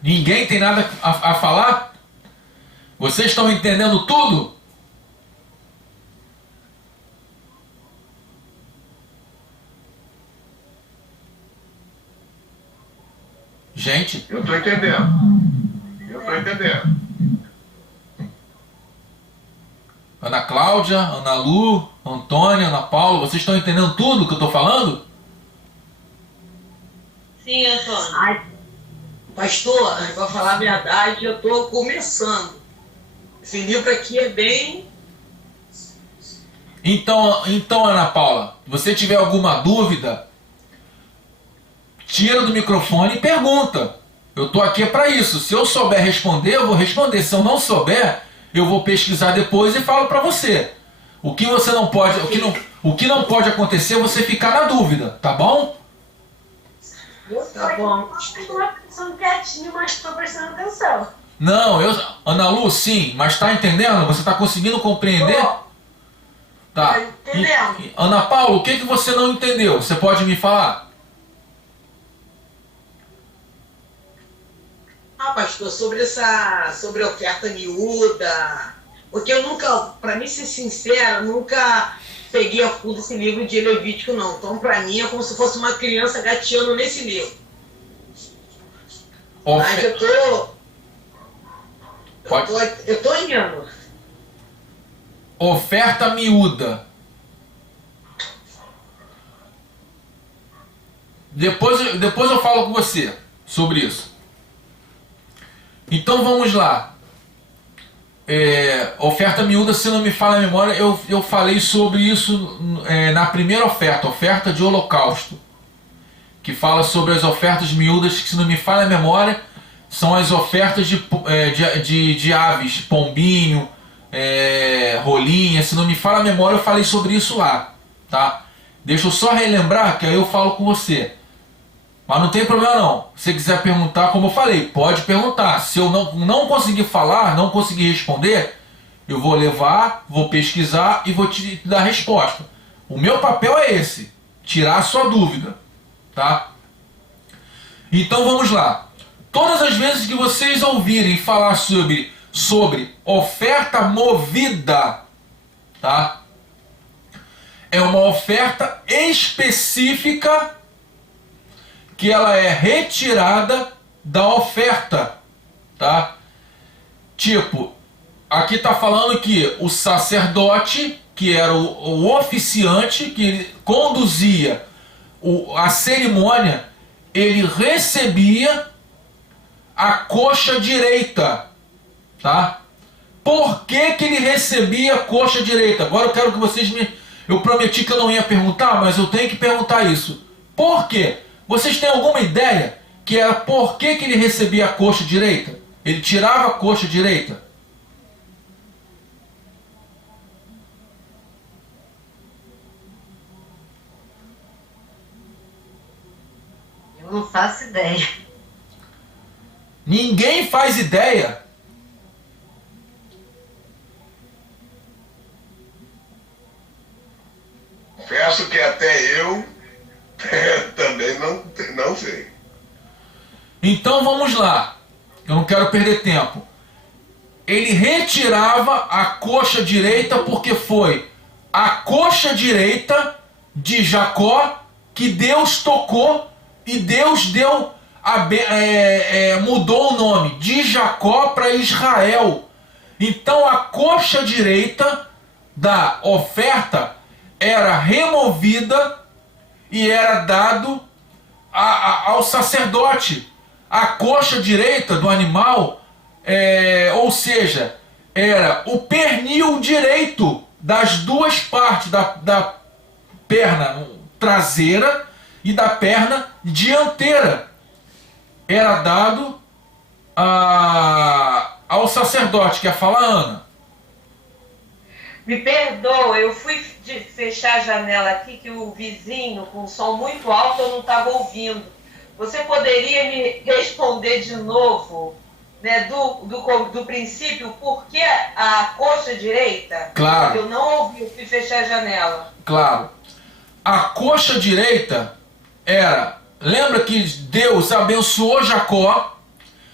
Ninguém tem nada a falar? Vocês estão entendendo tudo? Gente? Eu estou entendendo. Eu estou entendendo. Ana Cláudia, Ana Lu, Antônia, Ana Paula, vocês estão entendendo tudo que eu estou falando? Sim, Antônio. Ai, pastor, para falar a verdade, eu estou começando. Esse livro aqui é bem... Então, Ana Paula, se você tiver alguma dúvida, tira do microfone e pergunta. Eu estou aqui para isso. Se eu souber responder, eu vou responder. Se eu não souber, eu vou pesquisar depois e falo para você. O que você não pode, o que não pode acontecer é você ficar na dúvida, tá bom? Tá bom. Estou pensando quietinho, mas estou prestando atenção. Não, Ana Lu, sim, mas está entendendo? Você está conseguindo compreender? Tá. Tô entendendo. Ana Paula, o que você não entendeu? Você pode me falar? Pastor, sobre a oferta miúda, porque eu nunca, para mim ser sincera, nunca peguei a fundo esse livro de Levítico, não. Então, para mim, é como se fosse uma criança gateando nesse livro. Mas eu tô indo. Oferta miúda. Depois eu falo com você sobre isso. Então vamos lá. Oferta miúda, se não me falha a memória, eu falei sobre isso na primeira oferta de holocausto, que fala sobre as ofertas miúdas, que se não me falha a memória, são as ofertas de aves, pombinho, rolinha, se não me falha a memória, eu falei sobre isso lá, tá? Deixa eu só relembrar, que aí eu falo com você. Mas não tem problema não. Se você quiser perguntar, como eu falei, pode perguntar. Se eu não conseguir falar, não conseguir responder, eu vou levar, vou pesquisar e vou te dar a resposta. O meu papel é esse, tirar a sua dúvida, tá? Então vamos lá. Todas as vezes que vocês ouvirem falar sobre oferta movida, tá? É uma oferta específica que ela é retirada da oferta, tá? Tipo, aqui está falando que o sacerdote, que era o oficiante, que ele conduzia a cerimônia, ele recebia a coxa direita, tá? Por que ele recebia a coxa direita? Agora eu quero que vocês Eu prometi que eu não ia perguntar, mas eu tenho que perguntar isso. Por quê? Vocês têm alguma ideia que era por que ele recebia a coxa direita? Ele tirava a coxa direita? Eu não faço ideia. Ninguém faz ideia. Confesso que até eu também não sei. Então vamos lá. Eu não quero perder tempo. Ele retirava a coxa direita porque foi a coxa direita de Jacó que Deus tocou e Deus deu mudou o nome de Jacó para Israel. Então a coxa direita da oferta era removida e era dado ao sacerdote. A coxa direita do animal, ou seja, era o pernil direito das duas partes, da perna traseira e da perna dianteira. Era dado ao sacerdote. Quer falar, Ana? Me perdoa, eu fui fechar a janela aqui que o vizinho, com um som muito alto, eu não estava ouvindo. Você poderia me responder de novo, né, do princípio, por que a coxa direita? Claro. Eu não ouvi, eu fui fechar a janela. Claro. A coxa direita era... Lembra que Deus abençoou Jacó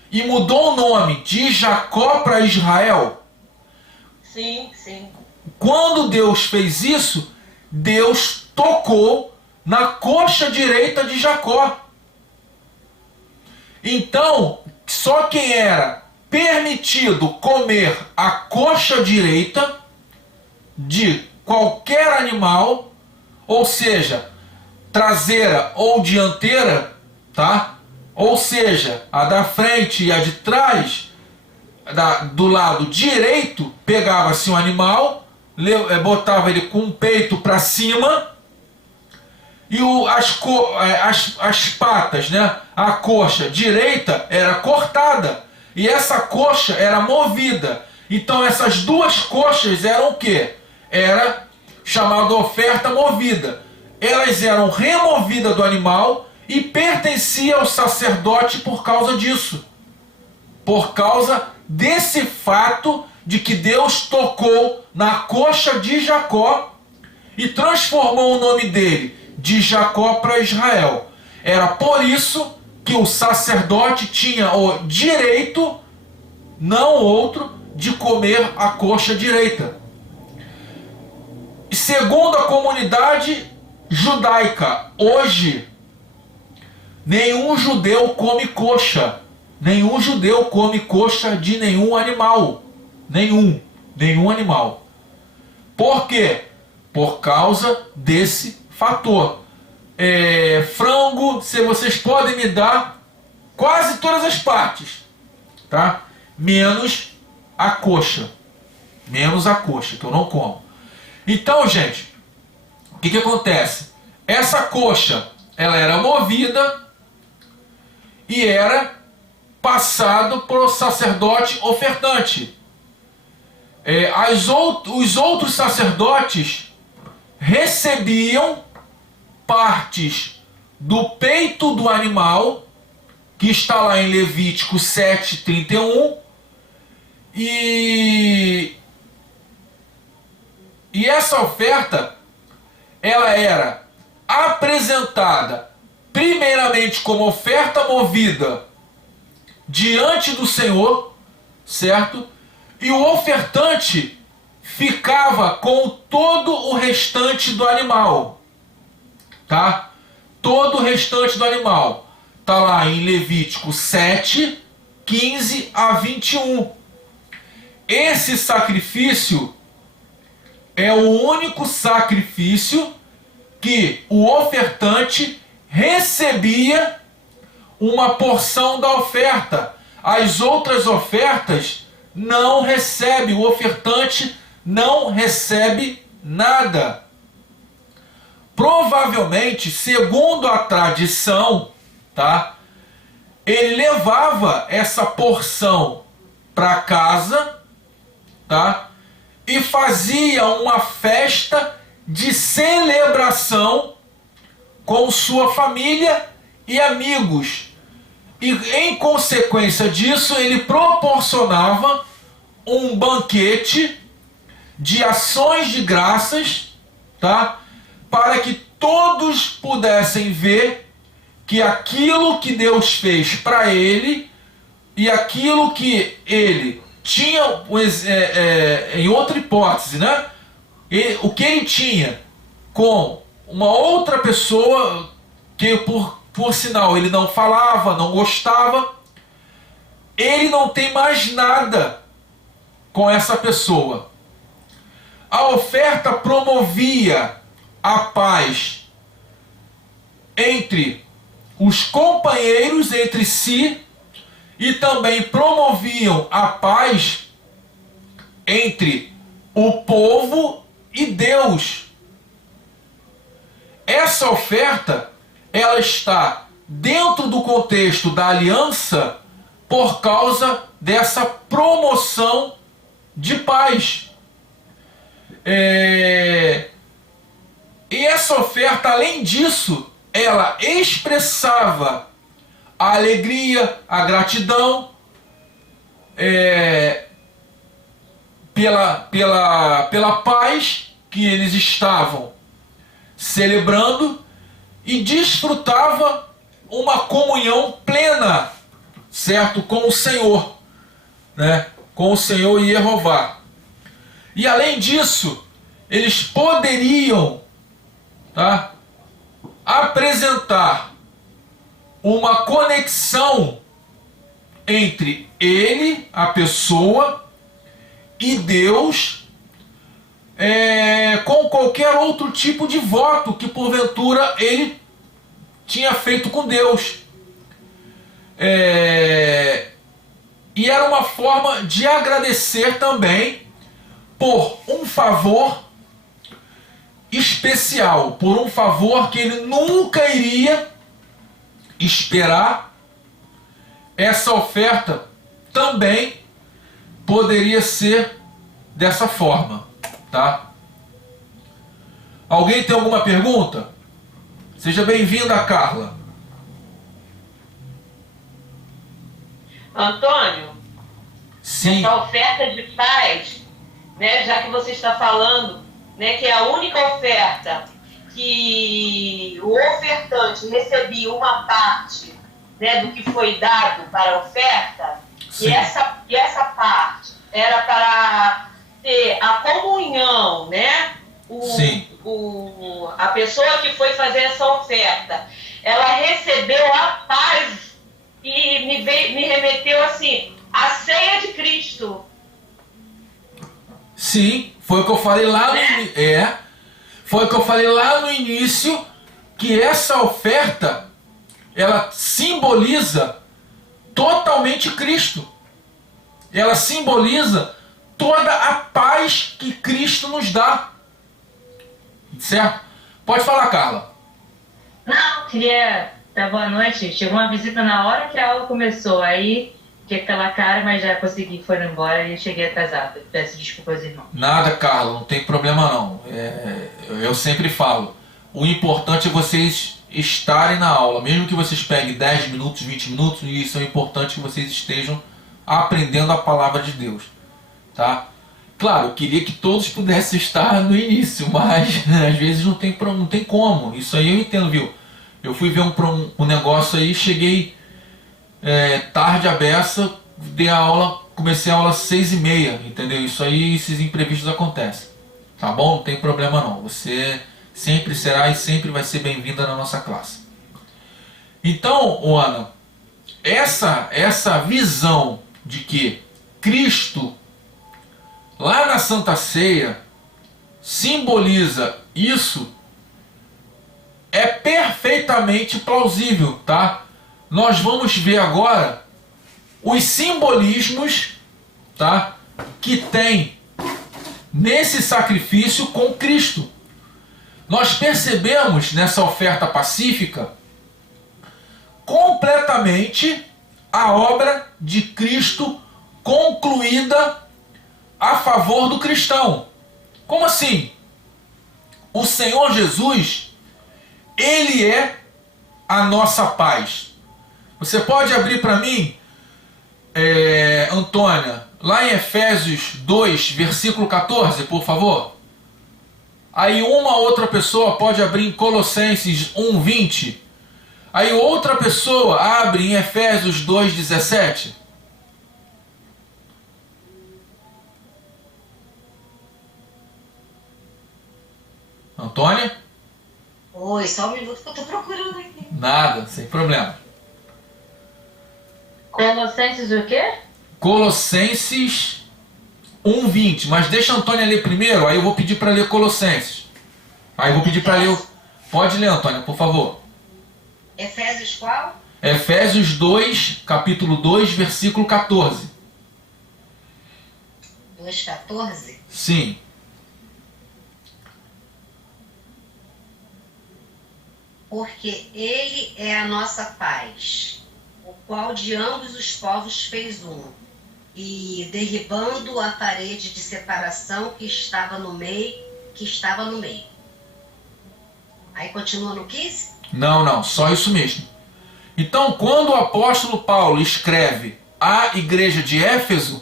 e mudou o nome de Jacó para Israel? Sim, sim. Quando Deus fez isso, Deus tocou na coxa direita de Jacó. Então, só quem era permitido comer a coxa direita de qualquer animal, ou seja, traseira ou dianteira, tá? Ou seja, a da frente e a de trás, do lado direito, pegava-se um animal, botava ele com o peito para cima e as patas, né? A coxa direita era cortada e essa coxa era movida. Então essas duas coxas eram o quê? Era chamada oferta movida. Elas eram removidas do animal e pertenciam ao sacerdote por causa disso. Por causa desse fato de que Deus tocou na coxa de Jacó e transformou o nome dele de Jacó para Israel. Era por isso que o sacerdote tinha o direito, não outro, de comer a coxa direita. Segundo a comunidade judaica, hoje, nenhum judeu come coxa. Nenhum judeu come coxa de nenhum animal. Nenhum animal. Por quê? Por causa desse fator. Frango, se vocês podem me dar quase todas as partes, tá? Menos a coxa. Menos a coxa, que eu não como. Então, gente, o que acontece? Essa coxa, ela era movida e era passado para o sacerdote ofertante. Os outros sacerdotes recebiam partes do peito do animal, que está lá em Levítico 7:31, e essa oferta ela era apresentada primeiramente como oferta movida diante do Senhor, certo? E o ofertante ficava com todo o restante do animal, tá? Todo o restante do animal. Tá lá em Levítico 7:15-21. Esse sacrifício é o único sacrifício que o ofertante recebia uma porção da oferta. As outras ofertas não recebe, o ofertante não recebe nada. provavelmente, segundo a tradição, tá? Ele levava essa porção para casa, tá? E fazia uma festa de celebração com sua família e amigos. E em consequência disso, ele proporcionava um banquete de ações de graças, tá? Para que todos pudessem ver que aquilo que Deus fez para ele e aquilo que ele tinha, em outra hipótese, né? O que ele tinha com uma outra pessoa que por sinal ele não falava, não gostava, ele não tem mais nada com essa pessoa. A oferta promovia a paz entre os companheiros, entre si, e também promoviam a paz entre o povo e Deus. Essa oferta, ela está dentro do contexto da aliança por causa dessa promoção de paz. E essa oferta, além disso, ela expressava a alegria, a gratidão pela paz que eles estavam celebrando e desfrutava uma comunhão plena, certo? Com o Senhor, né? Com o Senhor Jeová. E além disso, eles poderiam, tá, apresentar uma conexão entre ele, a pessoa, e Deus, com qualquer outro tipo de voto que porventura ele tinha feito com Deus. E era uma forma de agradecer também por um favor especial, por um favor que ele nunca iria esperar. Essa oferta também poderia ser dessa forma, tá? Alguém tem alguma pergunta? Seja bem-vinda, Carla. Antônio, Sim. essa oferta de paz, né, já que você está falando, né, que é a única oferta que o ofertante recebia uma parte, né, do que foi dado para a oferta, e essa parte era para ter a comunhão, né? A pessoa que foi fazer essa oferta, ela recebeu a paz e me remeteu assim, a ceia de Cristo. Sim, foi o que eu falei lá foi o que eu falei lá no início, que essa oferta, ela simboliza totalmente Cristo. Ela simboliza toda a paz que Cristo nos dá. Certo? Pode falar, Carla. Não, queria dar boa noite. Chegou uma visita na hora que a aula começou. Aí fiquei com aquela cara, mas já consegui, foram embora e cheguei atrasado. Peço desculpas, irmão. Nada, Carla, não tem problema não. Eu sempre falo, o importante é vocês estarem na aula. Mesmo que vocês peguem 10 minutos, 20 minutos, isso é importante que vocês estejam aprendendo a palavra de Deus. Tá? Claro, eu queria que todos pudessem estar no início, mas às vezes não tem como. Isso aí eu entendo, viu? Eu fui ver um negócio aí, cheguei tarde à beça, dei a aula, comecei a aula às 6h30, entendeu? Isso aí, esses imprevistos acontecem. Tá bom? Não tem problema não. Você sempre será e sempre vai ser bem-vinda na nossa classe. Então, Ana, essa visão de que Cristo, lá na Santa Ceia, simboliza isso, é perfeitamente plausível, tá? Nós vamos ver agora os simbolismos, tá, que tem nesse sacrifício com Cristo. nós percebemos nessa oferta pacífica completamente a obra de Cristo concluída a favor do cristão. Como assim? O Senhor Jesus, Ele é a nossa paz. Você pode abrir para mim, Antônia, lá em Efésios 2, versículo 14, por favor? Aí uma outra pessoa pode abrir em Colossenses 1, 20. Aí outra pessoa abre em Efésios 2, 17. Antônia? Oi, só um minuto que eu tô procurando aqui. Nada, sem problema. Colossenses o quê? Colossenses 1:20. Mas deixa a Antônia ler primeiro, aí eu vou pedir para ler Colossenses. Aí eu vou pedir para ler. Pode ler, Antônia, por favor. Efésios qual? Efésios 2, capítulo 2, versículo 14. 2,14? Sim. Porque ele é a nossa paz, o qual de ambos os povos fez um, e derribando a parede de separação que estava no meio. Aí continua no 15? Não, só isso mesmo. Então, quando o apóstolo Paulo escreve à igreja de Éfeso,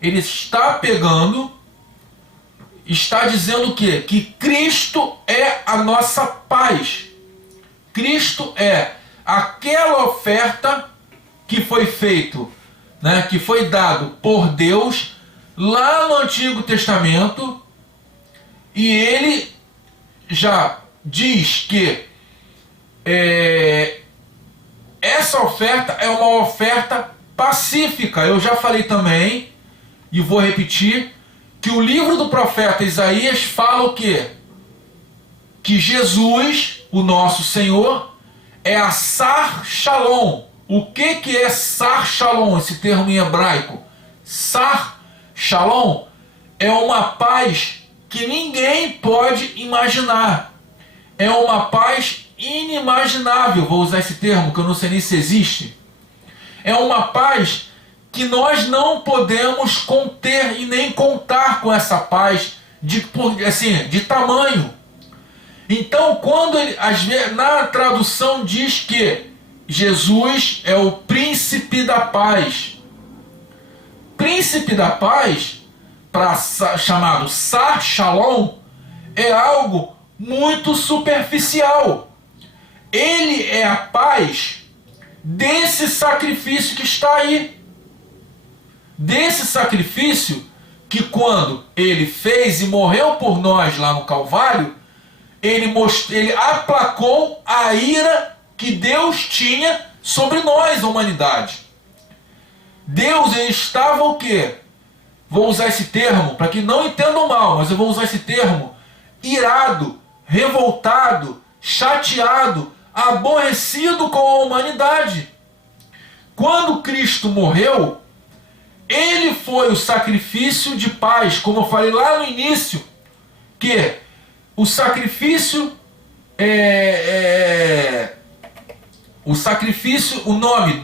ele está dizendo o quê? Que Cristo é a nossa paz. Cristo é aquela oferta que foi feito, que foi dado por Deus lá no Antigo Testamento, e ele já diz que essa oferta é uma oferta pacífica. Eu já falei também, e vou repetir, que o livro do profeta Isaías fala o quê? Que Jesus, o nosso Senhor, é a Sar Shalom. O que é Sar Shalom, esse termo em hebraico? Sar Shalom é uma paz que ninguém pode imaginar. É uma paz inimaginável, vou usar esse termo que eu não sei nem se existe. É uma paz que nós não podemos conter e nem contar com essa paz de tamanho. Então, quando na tradução diz que Jesus é o príncipe da paz. Príncipe da paz, chamado Sar Shalom, é algo muito superficial. Ele é a paz desse sacrifício que está aí. Desse sacrifício que, quando ele fez e morreu por nós lá no Calvário, ele aplacou a ira que Deus tinha sobre nós, a humanidade. Deus, ele estava o quê? Vou usar esse termo, para que não entendam mal, mas eu vou usar esse termo: irado, revoltado, chateado, aborrecido com a humanidade. Quando Cristo morreu, ele foi o sacrifício de paz, como eu falei lá no início, que o sacrifício o nome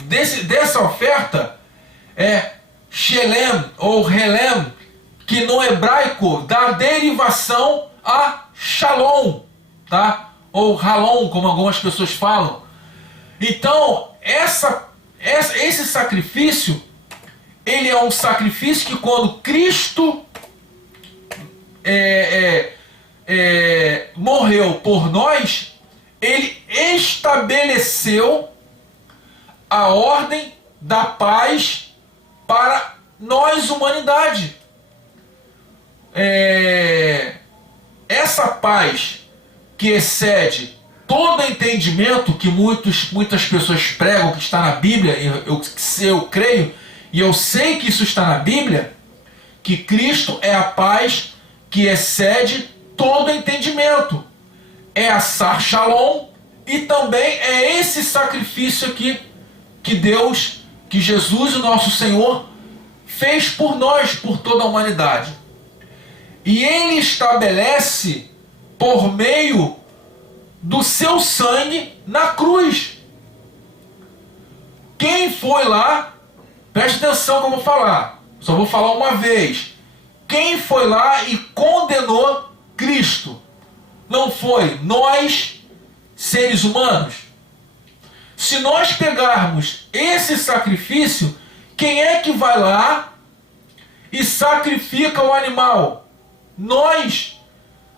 dessa oferta é Shelem ou Helem, que no hebraico dá derivação a Shalom, tá? Ou Halom, como algumas pessoas falam. Então, esse sacrifício, ele é um sacrifício que, quando Cristo morreu por nós, ele estabeleceu a ordem da paz para nós, humanidade. Essa paz que excede todo entendimento que muitas pessoas pregam, que está na Bíblia, eu creio e eu sei que isso está na Bíblia, que Cristo é a paz que excede todo entendimento. É a Sar Shalom, e também é esse sacrifício aqui que Jesus, o nosso Senhor, fez por nós, por toda a humanidade. E ele estabelece por meio do seu sangue na cruz. Quem foi lá, preste atenção que eu vou falar, só vou falar uma vez. Quem foi lá e condenou Cristo? Não foi nós, seres humanos? Se nós pegarmos esse sacrifício, quem é que vai lá e sacrifica o animal? Nós,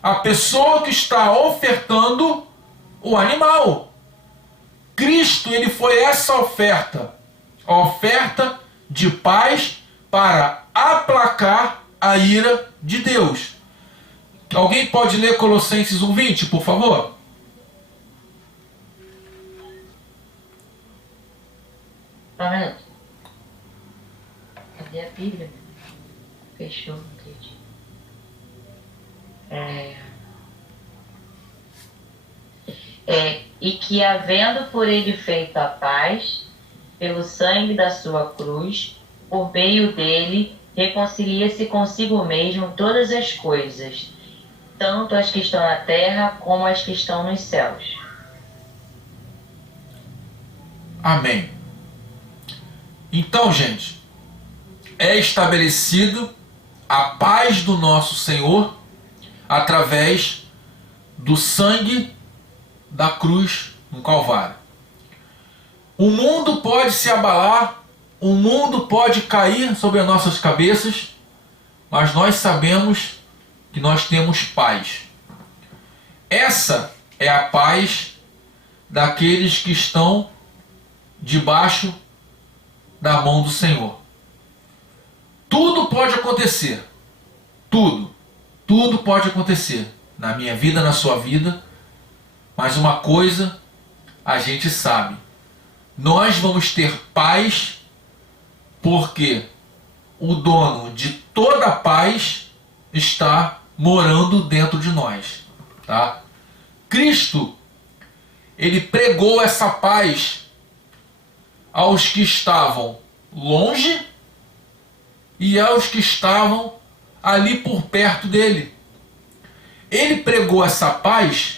a pessoa que está ofertando o animal. Cristo, ele foi essa oferta, a oferta de paz para aplacar a ira de Deus. Alguém pode ler Colossenses 1:20, por favor? Só um minuto. Cadê a Bíblia? Fechou, não entendi. E que, havendo por ele feito a paz, pelo sangue da sua cruz, por meio dele, reconcilia-se consigo mesmo todas as coisas, tanto as que estão na terra como as que estão nos céus. Amém. Então, gente, é estabelecido a paz do nosso Senhor através do sangue da cruz no Calvário. O mundo pode se abalar, o mundo pode cair sobre as nossas cabeças, mas nós sabemos que nós temos paz. Essa é a paz daqueles que estão debaixo da mão do Senhor. Tudo pode acontecer. Tudo pode acontecer na minha vida, na sua vida. Mas uma coisa a gente sabe: nós vamos ter paz porque o dono de toda a paz está morando dentro de nós, tá? Cristo, ele pregou essa paz aos que estavam longe e aos que estavam ali por perto dele. Ele pregou essa paz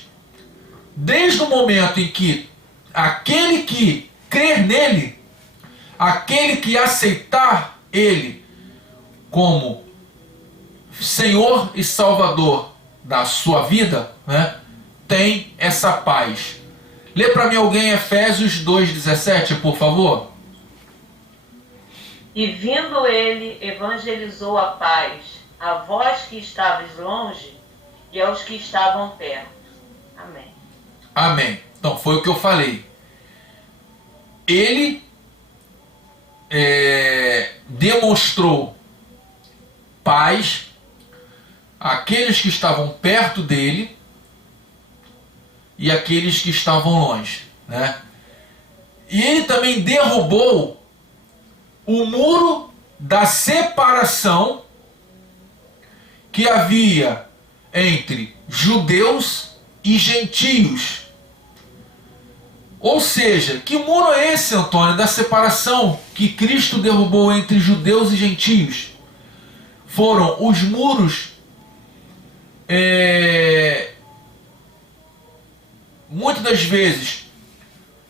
desde o momento em que aquele que crer nele, aquele que aceitar ele como Senhor e Salvador da sua vida, né, tem essa paz. Lê para mim alguém Efésios 2,17, por favor. E vindo ele, evangelizou a paz a vós que estavais longe e aos que estavam perto. Amém. Amém. Então, foi o que eu falei. Ele demonstrou paz àqueles que estavam perto dele e àqueles que estavam longe, né? E ele também derrubou o muro da separação que havia entre judeus e gentios. Ou seja, que muro é esse, Antônio, da separação que Cristo derrubou entre judeus e gentios? Foram os muros muitas das vezes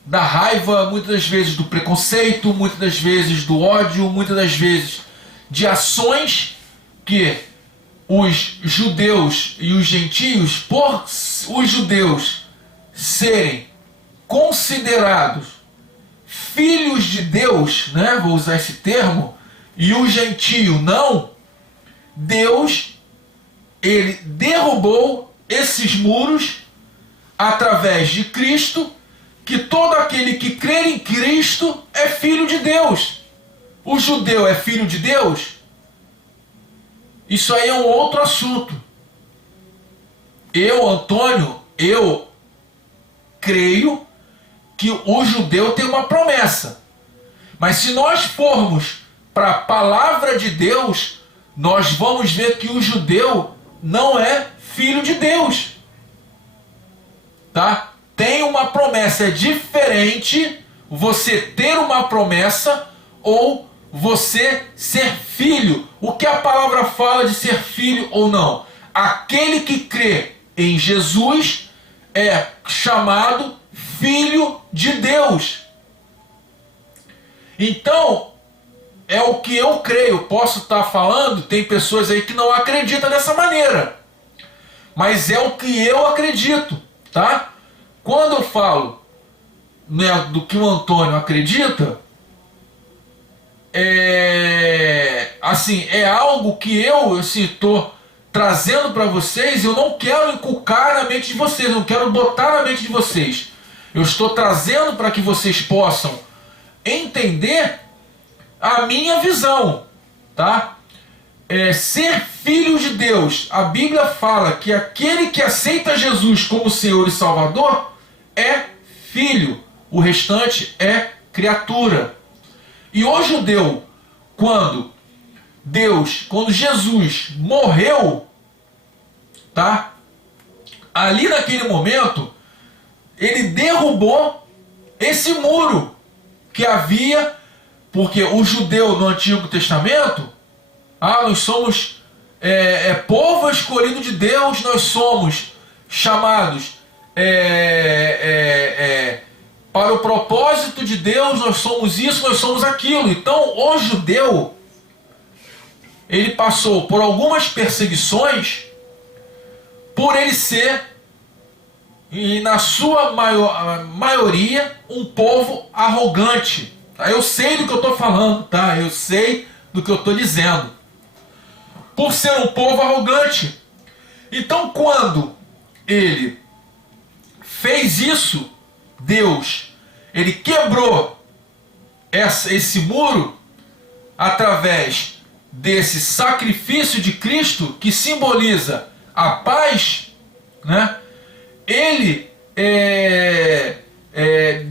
da raiva, muitas das vezes do preconceito, muitas das vezes do ódio, muitas das vezes de ações que os judeus e os gentios, por os judeus serem considerados filhos de Deus, né? Vou usar esse termo, e o gentio não, Deus, ele derrubou esses muros através de Cristo, que todo aquele que crer em Cristo é filho de Deus. O judeu é filho de Deus? Isso aí é um outro assunto. Eu, Antônio, eu creio que o judeu tem uma promessa. Mas se nós formos para a palavra de Deus, nós vamos ver que o judeu não é filho de Deus. Tá? Tem uma promessa, é diferente você ter uma promessa ou você ser filho. O que a palavra fala de ser filho ou não? Aquele que crê em Jesus é chamado Filho de Deus. Então, é o que eu creio. Posso estar falando, tem pessoas aí que não acreditam dessa maneira, mas é o que eu acredito, tá? Quando eu falo, né, do que o Antônio acredita, é algo que eu estou trazendo para vocês. Eu não quero inculcar na mente de vocês, não quero botar na mente de vocês. Eu estou trazendo para que vocês possam entender a minha visão, tá? Ser filho de Deus. A Bíblia fala que aquele que aceita Jesus como Senhor e Salvador é filho. O restante é criatura. E o judeu, quando Jesus morreu, tá? Ali naquele momento, ele derrubou esse muro que havia, porque o judeu no Antigo Testamento, nós somos povo escolhido de Deus, nós somos chamados para o propósito de Deus, nós somos isso, nós somos aquilo. Então o judeu, ele passou por algumas perseguições por ele ser, e na sua maioria, um povo arrogante. Eu sei do que eu estou falando, tá? Eu sei do que eu estou dizendo. Por ser um povo arrogante. Então, quando ele fez isso, Deus, ele quebrou esse muro através desse sacrifício de Cristo, que simboliza a paz, né?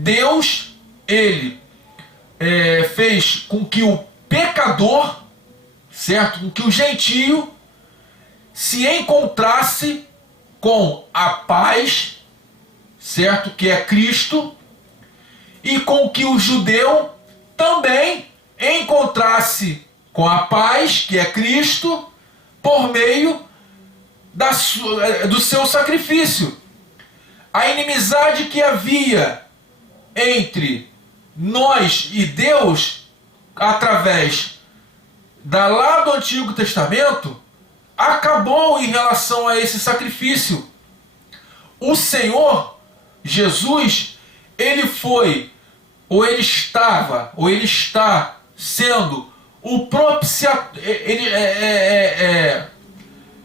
Deus, ele fez com que o pecador, certo? Com que o gentio se encontrasse com a paz, certo? Que é Cristo, e com que o judeu também encontrasse com a paz, que é Cristo, por meio do seu sacrifício. A inimizade que havia entre nós e Deus, através lá do Antigo Testamento, acabou em relação a esse sacrifício. O Senhor Jesus, ele foi, ou ele estava, ou ele está sendo o propiciador.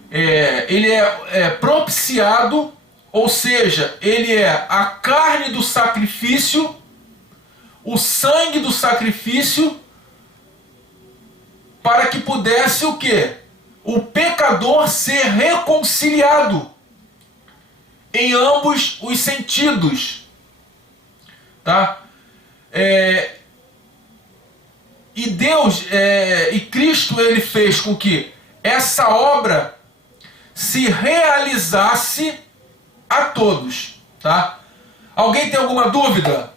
Ele é propiciado, ou seja, ele é a carne do sacrifício, o sangue do sacrifício, para que pudesse o quê? O pecador ser reconciliado em ambos os sentidos, tá? E Deus, e Cristo, ele fez com que essa obra se realizasse a todos, tá? Alguém tem alguma dúvida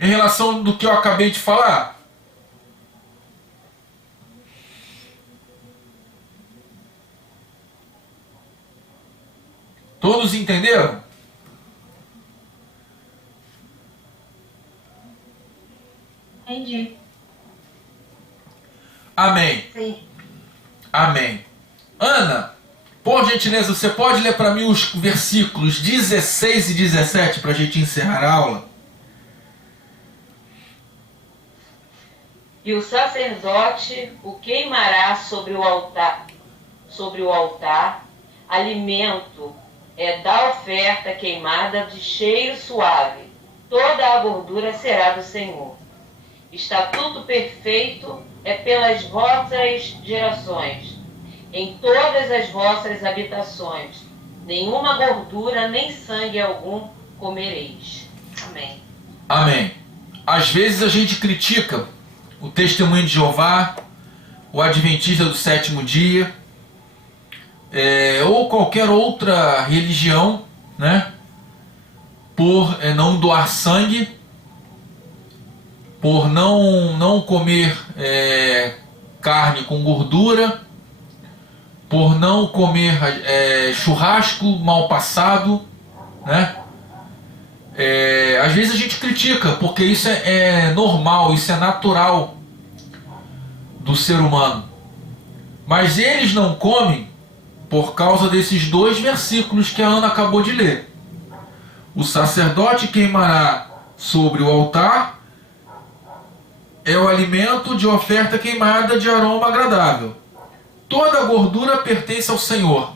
em relação do que eu acabei de falar? Todos entenderam? Entendi. Amém. Sim. Amém. Ana, por gentileza, você pode ler para mim os versículos 16 e 17 para a gente encerrar a aula? E o sacerdote o queimará sobre o altar, alimento da oferta queimada de cheiro suave. Toda a gordura será do Senhor. Estatuto perfeito é pelas vossas gerações, em todas as vossas habitações. Nenhuma gordura nem sangue algum comereis. Amém. Amém. Às vezes a gente critica o testemunho de Jeová, o adventista do sétimo dia, ou qualquer outra religião, né, por não doar sangue, por não comer carne com gordura, por não comer churrasco mal passado, né? Às vezes a gente critica, porque isso é normal, isso é natural do ser humano. Mas eles não comem por causa desses 2 versículos que a Ana acabou de ler. O sacerdote queimará sobre o altar é o alimento de oferta queimada de aroma agradável. Toda a gordura pertence ao Senhor.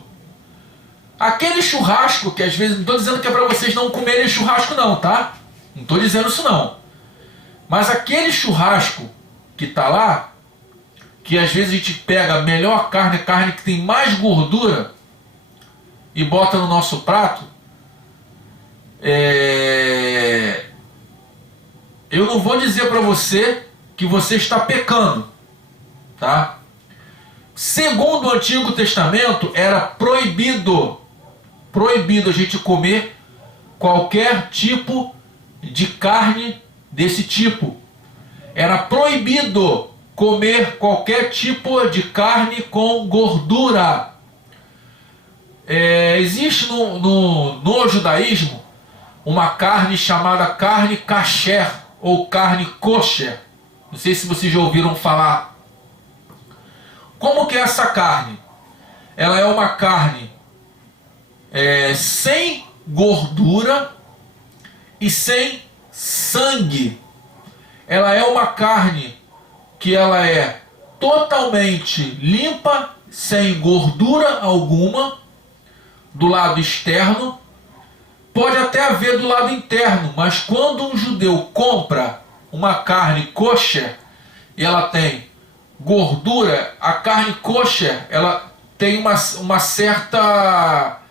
Aquele churrasco, que às vezes, não estou dizendo que é para vocês não comerem churrasco não, tá? Não estou dizendo isso não. Mas aquele churrasco que está lá, que às vezes a gente pega a melhor carne, a carne que tem mais gordura, e bota no nosso prato, eu não vou dizer para você que você está pecando, tá? Segundo o Antigo Testamento, era proibido a gente comer qualquer tipo de carne desse tipo. Era proibido comer qualquer tipo de carne com gordura. Existe no judaísmo uma carne chamada carne kasher ou carne kosher. Não sei se vocês já ouviram falar. Como que é essa carne? Ela é uma carne sem gordura e sem sangue. Ela é uma carne que ela é totalmente limpa, sem gordura alguma, do lado externo. Pode até haver do lado interno, mas quando um judeu compra uma carne kosher e ela tem gordura, a carne kosher ela tem uma certa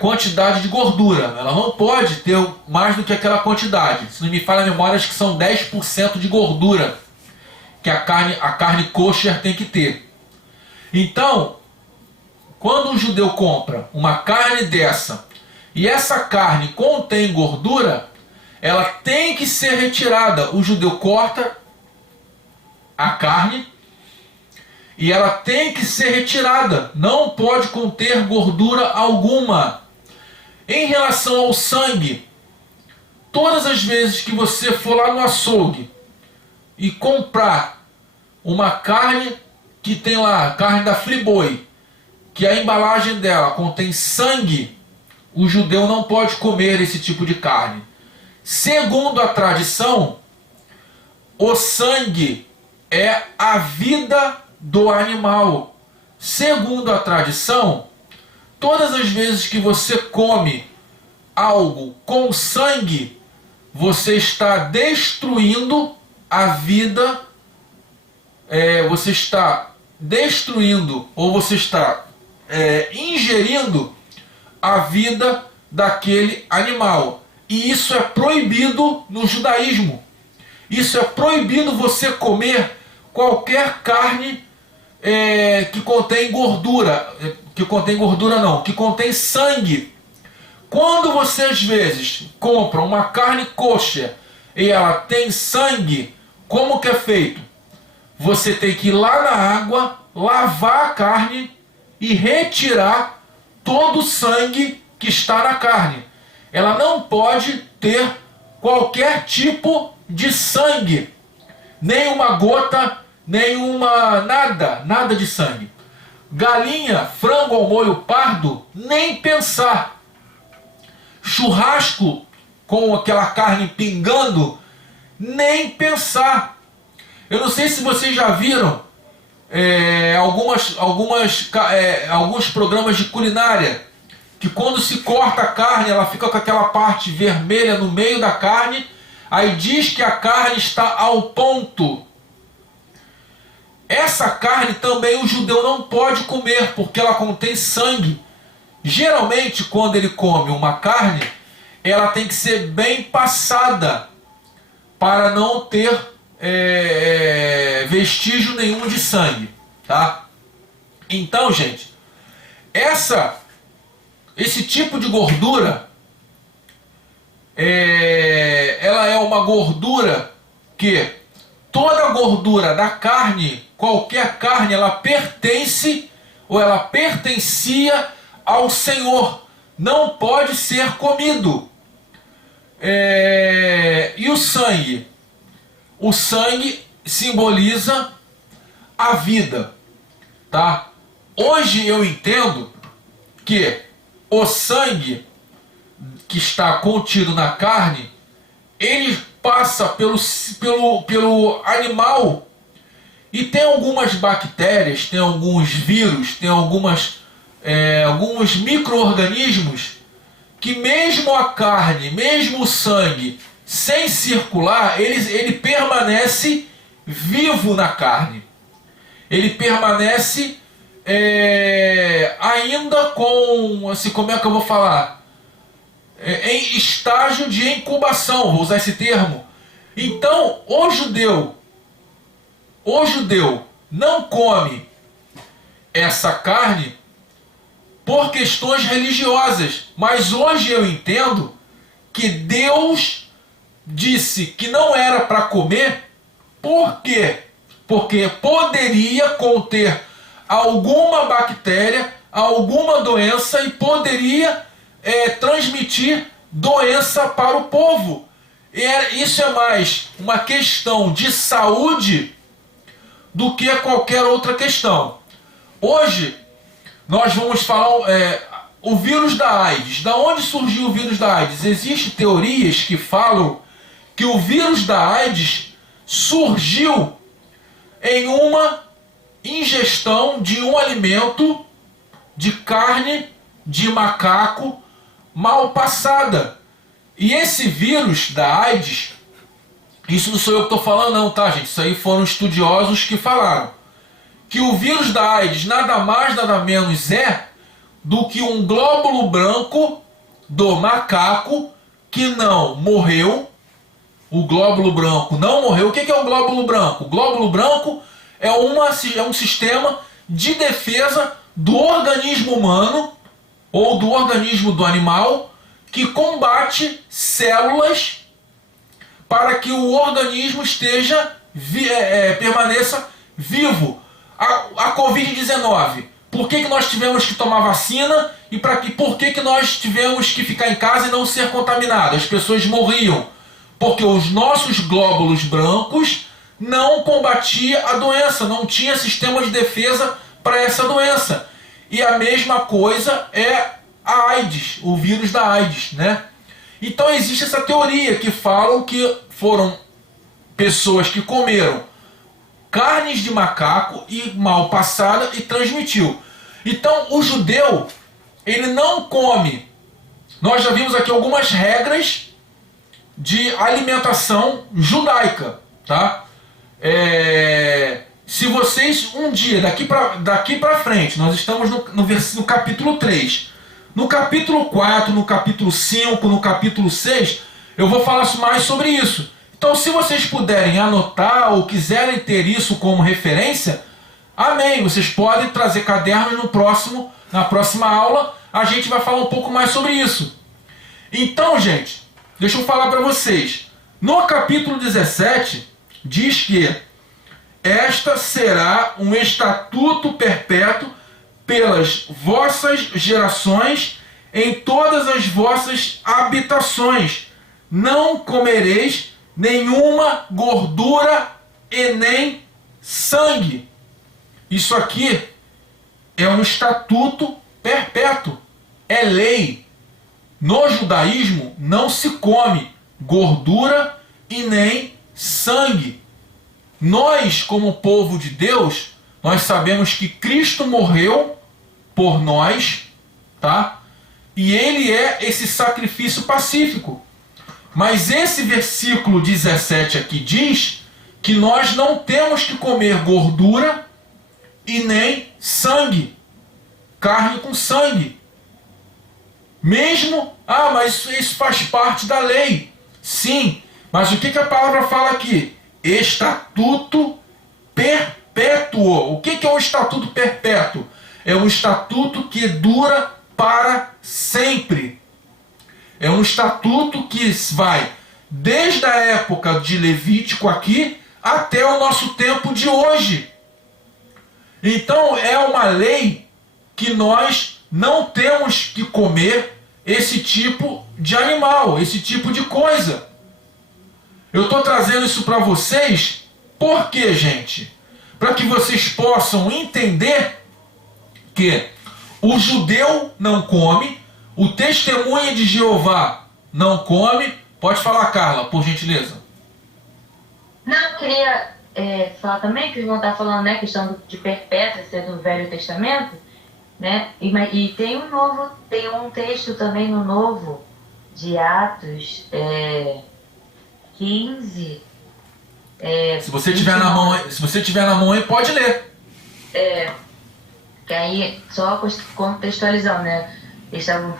quantidade de gordura. Ela não pode ter mais do que aquela quantidade. Se não me falha a memória, acho que são 10% de gordura que a carne kosher tem que ter. Então, quando um judeu compra uma carne dessa e essa carne contém gordura, ela tem que ser retirada. O judeu corta a carne e ela tem que ser retirada. Não pode conter gordura alguma. Em relação ao sangue, todas as vezes que você for lá no açougue e comprar uma carne que tem lá, carne da Friboi, que a embalagem dela contém sangue, o judeu não pode comer esse tipo de carne. Segundo a tradição, o sangue é a vida do animal. Segundo a tradição, todas as vezes que você come algo com sangue, você está destruindo a vida, você está destruindo ou você está ingerindo a vida daquele animal. E isso é proibido no judaísmo. Isso é proibido você comer qualquer carne que contém gordura. Que contém sangue. Quando você às vezes compra uma carne kosher e ela tem sangue, como que é feito? Você tem que ir lá na água, lavar a carne e retirar todo o sangue que está na carne. Ela não pode ter qualquer tipo de sangue, nem uma gota, nenhuma, nada de sangue. Galinha, frango ao molho pardo, nem pensar. Churrasco com aquela carne pingando, nem pensar. Eu não sei se vocês já viram alguns programas de culinária, que quando se corta a carne, ela fica com aquela parte vermelha no meio da carne, aí diz que a carne está ao ponto. Essa carne também o judeu não pode comer, porque ela contém sangue. Geralmente, quando ele come uma carne, ela tem que ser bem passada, para não ter vestígio nenhum de sangue, tá? Então, gente, esse tipo de gordura, ela é uma gordura que toda a gordura da carne, qualquer carne, ela pertence ou ela pertencia ao Senhor. Não pode ser comido. E o sangue? O sangue simboliza a vida, tá? Hoje eu entendo que o sangue que está contido na carne, ele passa pelo animal, e tem algumas bactérias, tem alguns vírus, tem alguns micro-organismos que mesmo a carne, mesmo o sangue, sem circular, ele permanece vivo na carne. Ele permanece ainda com, assim, como é que eu vou falar? Em estágio de incubação, vou usar esse termo. Então, o judeu não come essa carne por questões religiosas, mas hoje eu entendo que Deus disse que não era para comer. Por quê? Porque poderia conter alguma bactéria, alguma doença, e poderia transmitir doença para o povo. Isso é mais uma questão de saúde do que qualquer outra questão. Hoje nós vamos falar o vírus da AIDS. Da onde surgiu o vírus da AIDS? Existem teorias que falam que o vírus da AIDS surgiu em uma ingestão de um alimento de carne de macaco mal passada. E esse vírus da AIDS, isso não sou eu que estou falando não, tá, gente? Isso aí foram estudiosos que falaram. Que o vírus da AIDS nada mais, nada menos do que um glóbulo branco do macaco que não morreu. O glóbulo branco não morreu. O que é o glóbulo branco? O glóbulo branco é um sistema de defesa do organismo humano ou do organismo do animal que combate células para que o organismo permaneça vivo. A Covid-19, por que nós tivemos que tomar vacina e por que nós tivemos que ficar em casa e não ser contaminados? As pessoas morriam porque os nossos glóbulos brancos não combatiam a doença, não tinha sistema de defesa para essa doença. E a mesma coisa é a AIDS, o vírus da AIDS, né? Então existe essa teoria que falam que foram pessoas que comeram carnes de macaco e mal passada e transmitiu. Então o judeu, ele não come. Nós já vimos aqui algumas regras de alimentação judaica, tá? Se vocês um dia, daqui para frente, nós estamos no capítulo 3, no capítulo 4, no capítulo 5, no capítulo 6, eu vou falar mais sobre isso. Então, se vocês puderem anotar ou quiserem ter isso como referência, amém, vocês podem trazer cadernos na próxima aula, a gente vai falar um pouco mais sobre isso. Então, gente, deixa eu falar para vocês. No capítulo 17, diz que esta será um estatuto perpétuo pelas vossas gerações em todas as vossas habitações. Não comereis nenhuma gordura e nem sangue. Isso aqui é um estatuto perpétuo, é lei. No judaísmo não se come gordura e nem sangue. Nós, como povo de Deus, nós sabemos que Cristo morreu por nós, tá? E ele é esse sacrifício pacífico. Mas esse versículo 17 aqui diz que nós não temos que comer gordura e nem sangue, carne com sangue. Mesmo, mas isso faz parte da lei. Sim, mas o que a palavra fala aqui? Estatuto perpétuo. O que é um estatuto perpétuo? É um estatuto que dura para sempre. É um estatuto que vai desde a época de Levítico aqui até o nosso tempo de hoje. Então é uma lei que nós não temos que comer esse tipo de animal, esse tipo de coisa. Eu estou trazendo isso para vocês, por quê, gente? Para que vocês possam entender que o judeu não come, o testemunha de Jeová não come. Pode falar, Carla, por gentileza. Não, eu queria falar também que o irmão está falando, né, questão de perpétua, ser do Velho Testamento, né? E tem um texto também no Novo, de Atos 15. Se você tiver na mão aí, pode ler. Que aí, só contextualizando, né? Eles estavam,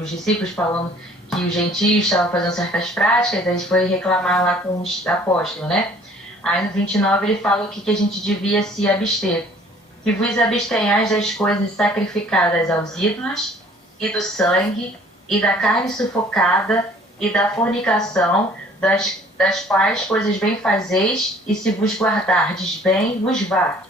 os discípulos falando que os gentios estavam fazendo certas práticas, aí eles foram reclamar lá com os apóstolos, né? Aí no 29 ele fala o que a gente devia se abster. Que vos abstenhais das coisas sacrificadas aos ídolos, e do sangue, e da carne sufocada, e da fornicação, das quais coisas bem fazeis, e se vos guardardes bem, vos vá.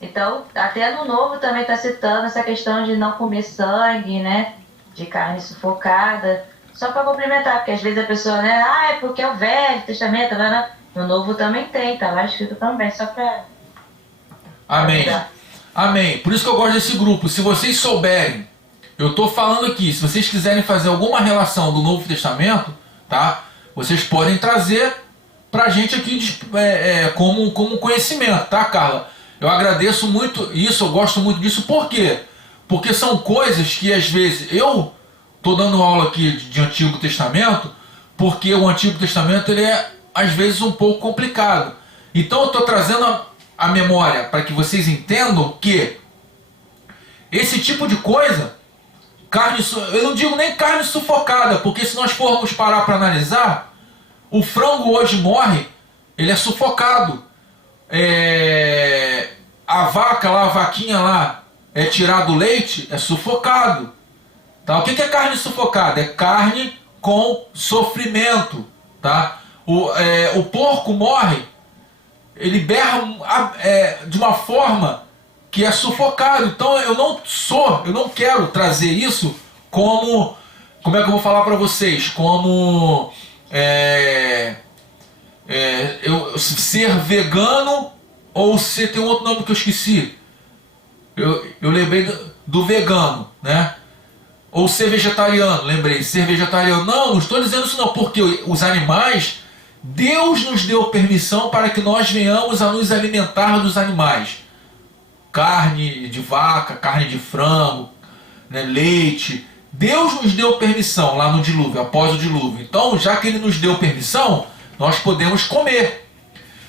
Então, até no Novo também está citando essa questão de não comer sangue, né? De carne sufocada. Só para complementar, porque às vezes a pessoa, né? É porque é o Velho Testamento, né? No Novo também tem, tá lá escrito também, só para... Amém. Amém. Por isso que eu gosto desse grupo. Se vocês souberem, eu estou falando aqui, se vocês quiserem fazer alguma relação do Novo Testamento, tá? Vocês podem trazer pra gente aqui como conhecimento, tá, Carla? Eu agradeço muito isso, eu gosto muito disso. Por quê? Porque são coisas que às vezes eu estou dando aula aqui de Antigo Testamento, porque o Antigo Testamento ele é às vezes um pouco complicado. Então eu estou trazendo a memória para que vocês entendam que esse tipo de coisa, eu não digo nem carne sufocada, porque se nós formos parar para analisar, o frango hoje morre, ele é sufocado. A vaca lá, a vaquinha lá, é tirado o leite, é sufocado. Tá? O que é carne sufocada? É carne com sofrimento. Tá? O porco morre, ele berra de uma forma que é sufocado. Então eu não quero trazer isso como é que eu vou falar para vocês? Como ser vegano, ou se tem um outro nome que eu esqueci. Eu lembrei do vegano, né? Ou ser vegetariano, lembrei, ser vegetariano. Não estou dizendo isso não, porque os animais, Deus nos deu permissão para que nós venhamos a nos alimentar dos animais. Carne de vaca, carne de frango, né, leite. Deus nos deu permissão lá no dilúvio, após o dilúvio. Então, já que Ele nos deu permissão, nós podemos comer.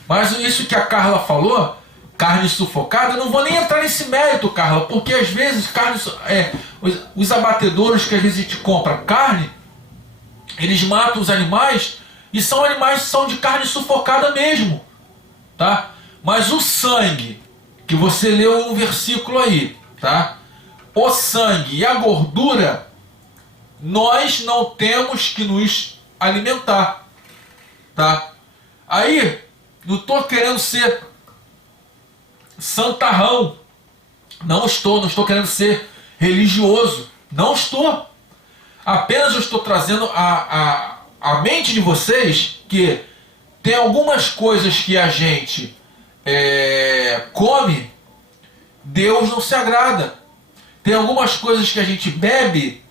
Mas isso que a Carla falou, carne sufocada, eu não vou nem entrar nesse mérito, Carla, porque às vezes os abatedores que às vezes a gente compra carne, eles matam os animais e são animais que são de carne sufocada mesmo, tá? Mas o sangue, que você leu em um versículo aí, tá? O sangue e a gordura, nós não temos que nos alimentar, tá? Aí, não estou querendo ser santarrão, não estou querendo ser religioso, não estou. Apenas eu estou trazendo a mente de vocês que tem algumas coisas que a gente come, Deus não se agrada. Tem algumas coisas que a gente bebe,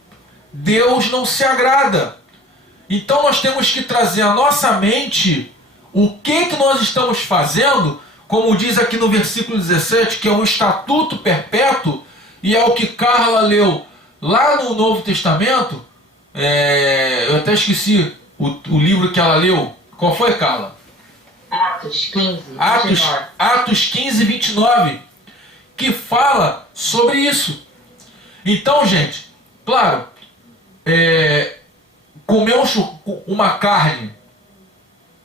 Deus não se agrada. Então nós temos que trazer à nossa mente o que nós estamos fazendo, como diz aqui no versículo 17, que é um estatuto perpétuo, e é o que Carla leu lá no Novo Testamento. Eu até esqueci o livro que ela leu. Qual foi, Carla? Atos 15, 29. Atos 15, 29, que fala sobre isso. Então, gente, claro, comer uma carne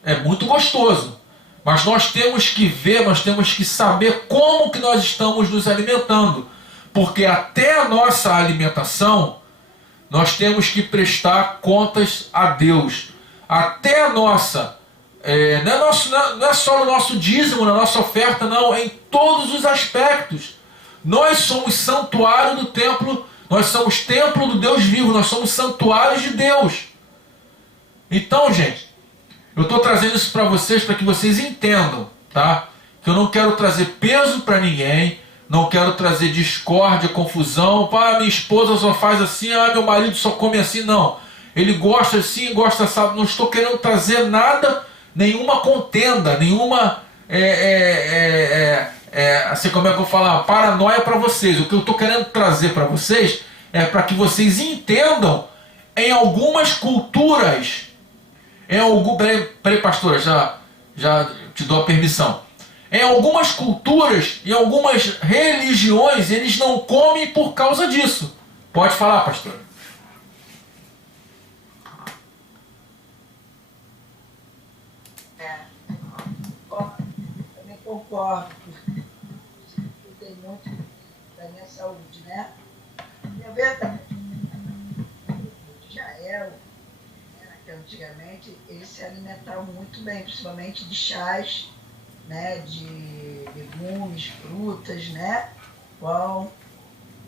é muito gostoso, mas nós temos que ver, nós temos que saber como que nós estamos nos alimentando, porque até a nossa alimentação nós temos que prestar contas a Deus. Até a nossa Não é só no nosso dízimo, na nossa oferta, não, em todos os aspectos. Nós somos santuário do templo, nós somos templo do Deus vivo, nós somos santuários de Deus. Então, gente, eu estou trazendo isso para vocês, para que vocês entendam, tá? Que eu não quero trazer peso para ninguém, não quero trazer discórdia, confusão. Minha esposa só faz assim, meu marido só come assim, não. Ele gosta assim, gosta assado. Não estou querendo trazer nada, nenhuma contenda, nenhuma, assim, como é que eu vou falar, paranoia para vocês. O que eu estou querendo trazer para vocês é para que vocês entendam em algumas culturas, peraí, pastor, já te dou a permissão. Em algumas culturas, em algumas religiões, eles não comem por causa disso. Pode falar, pastor. Também concordo. Cuidei muito da minha saúde, né? E é verdade. Israel, antigamente, eles se alimentavam muito bem, principalmente de chás, né, de legumes, frutas, né, pão.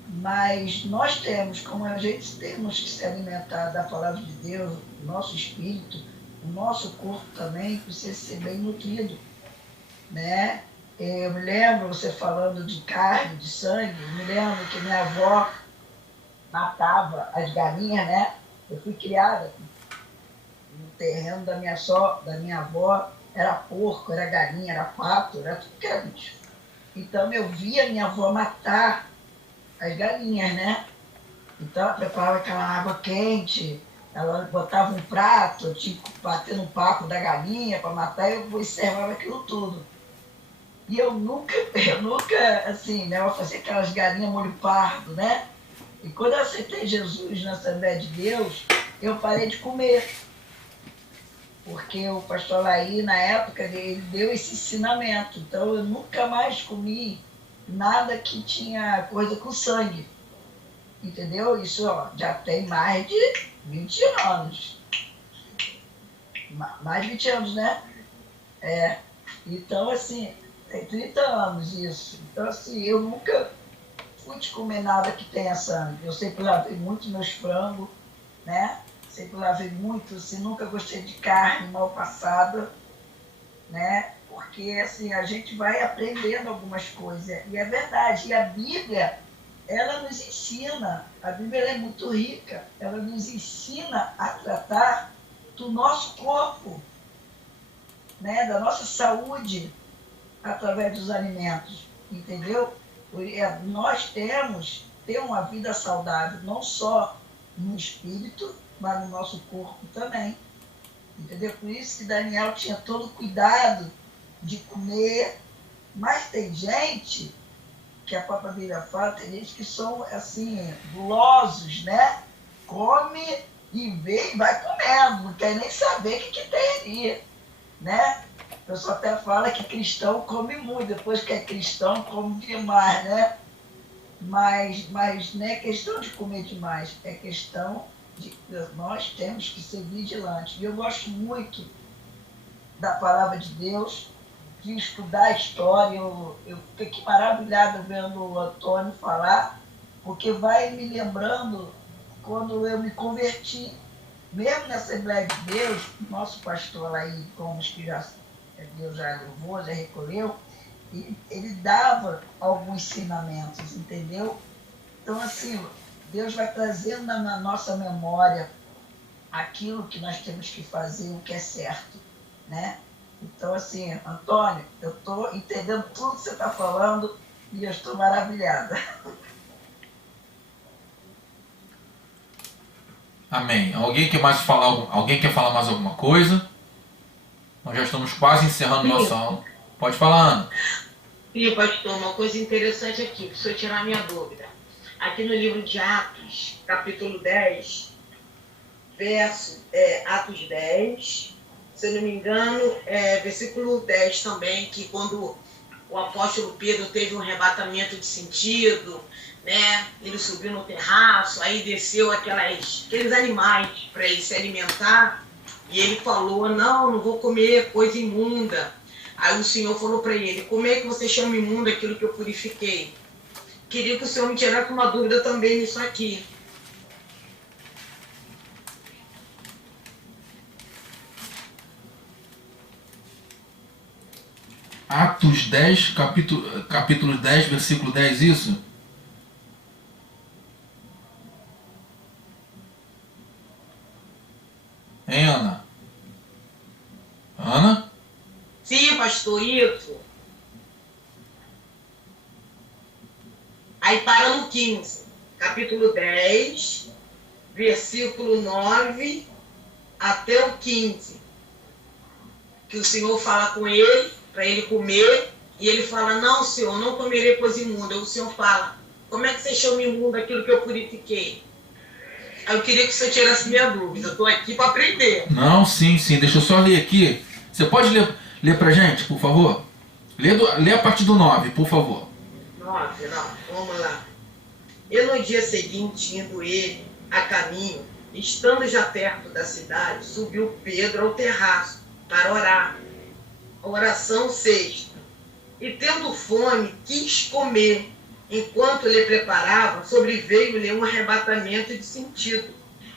Mas nós temos, como a gente temos que se alimentar da palavra de Deus, o nosso espírito, o nosso corpo também precisa ser bem nutrido, né? Eu me lembro, você falando de carne, de sangue, eu me lembro que minha avó matava as galinhas, né? Eu fui criada no terreno da minha avó, era porco, era galinha, era pato, era tudo que era bicho. Então eu via minha avó matar as galinhas, né? Então ela preparava aquela água quente, ela botava um prato, eu tinha que bater no papo da galinha para matar, e eu observava aquilo tudo. E eu nunca, assim, né? Eu fazia aquelas galinhas molho pardo, né? E quando eu aceitei Jesus na Assembleia de Deus, eu parei de comer. Porque o pastor Laí, na época, ele deu esse ensinamento. Então, eu nunca mais comi nada que tinha coisa com sangue. Entendeu? Isso já tem mais de 20 anos. Mais de 20 anos, né? Então, assim, tem 30 anos isso. Então, assim, eu nunca fui de comer nada que tenha sangue. Eu sempre lavei muito meus frangos, né? Sempre lavei muito, assim, nunca gostei de carne mal passada, né? Porque, assim, a gente vai aprendendo algumas coisas. E é verdade. E a Bíblia, ela nos ensina, a Bíblia é muito rica, ela nos ensina a tratar do nosso corpo, né? Da nossa saúde, através dos alimentos, entendeu? Nós temos ter uma vida saudável, não só no espírito, mas no nosso corpo também, entendeu? Por isso que Daniel tinha todo cuidado de comer, mas tem gente, que a própria Bíblia fala, tem gente que são, assim, gulosos, né? Come e vê e vai comendo, não quer nem saber o que tem ali, né? O pessoal até fala que cristão come muito, depois que é cristão come demais, né? Mas não é questão de comer demais, é questão de nós temos que ser vigilantes. E eu gosto muito da palavra de Deus, de estudar a história. Eu fiquei aqui maravilhada vendo o Antônio falar, porque vai me lembrando quando eu me converti, mesmo na Assembleia de Deus, nosso pastor aí, como que Deus já levou, já recolheu, e ele dava alguns ensinamentos, entendeu? Então, assim, Deus vai trazendo na nossa memória aquilo que nós temos que fazer, o que é certo, né? Então, assim, Antônio, eu estou entendendo tudo que você está falando e eu estou maravilhada. Amém. Alguém quer falar mais alguma coisa? Nós já estamos quase encerrando nossa aula. Pode falar, Ana. E, pastor, uma coisa interessante aqui, para o senhor tirar minha dúvida. Aqui no livro de Atos, capítulo 10, Atos 10, se eu não me engano, versículo 10 também, que quando o apóstolo Pedro teve um arrebatamento de sentido, né? Ele subiu no terraço, aí desceu aqueles animais para ele se alimentar. E ele falou, não vou comer coisa imunda. Aí o Senhor falou para ele, como é que você chama imundo aquilo que eu purifiquei? Queria que o Senhor me tirasse uma dúvida também nisso aqui. Atos 10, capítulo 10, versículo 10, isso? Hein, Ana? Ana? Sim, pastor, isso. Aí para no 15, capítulo 10, versículo 9 até o 15. Que o Senhor fala com ele, para ele comer, e ele fala, não, Senhor, não comerei coisa imunda. O Senhor fala, como é que você chama imundo aquilo que eu purifiquei? Aí eu queria que você tirasse minha dúvida, eu estou aqui para aprender. Não, sim, deixa eu só ler aqui. Você pode ler pra gente, por favor? Lê a partir do 9, por favor. 9, não, vamos lá. E no dia seguinte, indo ele a caminho, estando já perto da cidade, subiu Pedro ao terraço para orar. A oração sexta. E tendo fome, quis comer. Enquanto ele preparava, sobreveio-lhe um arrebatamento de sentido.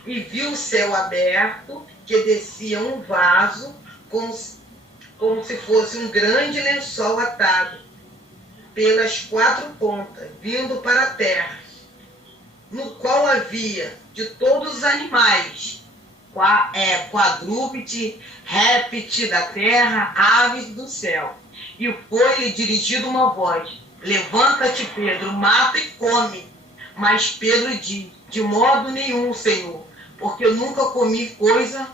E viu o céu aberto, que descia um vaso, como se fosse um grande lençol atado pelas 4 pontas, vindo para a terra, no qual havia de todos os animais, quadrúpede, réptil da terra, aves do céu. E foi-lhe dirigida uma voz, levanta-te, Pedro, mata e come. Mas Pedro diz, de modo nenhum, Senhor, porque eu nunca comi coisa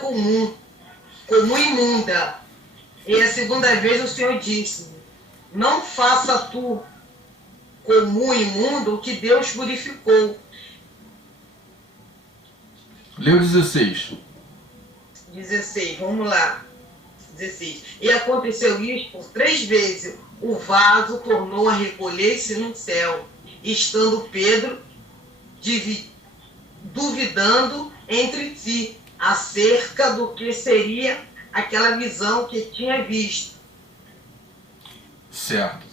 comum imunda. E a segunda vez o Senhor disse, não faça tu comum imundo o que Deus purificou. Leu 16. 16, vamos lá. 16. E aconteceu isso por 3 vezes. O vaso tornou a recolher-se no céu, estando Pedro duvidando entre si acerca do que seria aquela visão que tinha visto. Certo.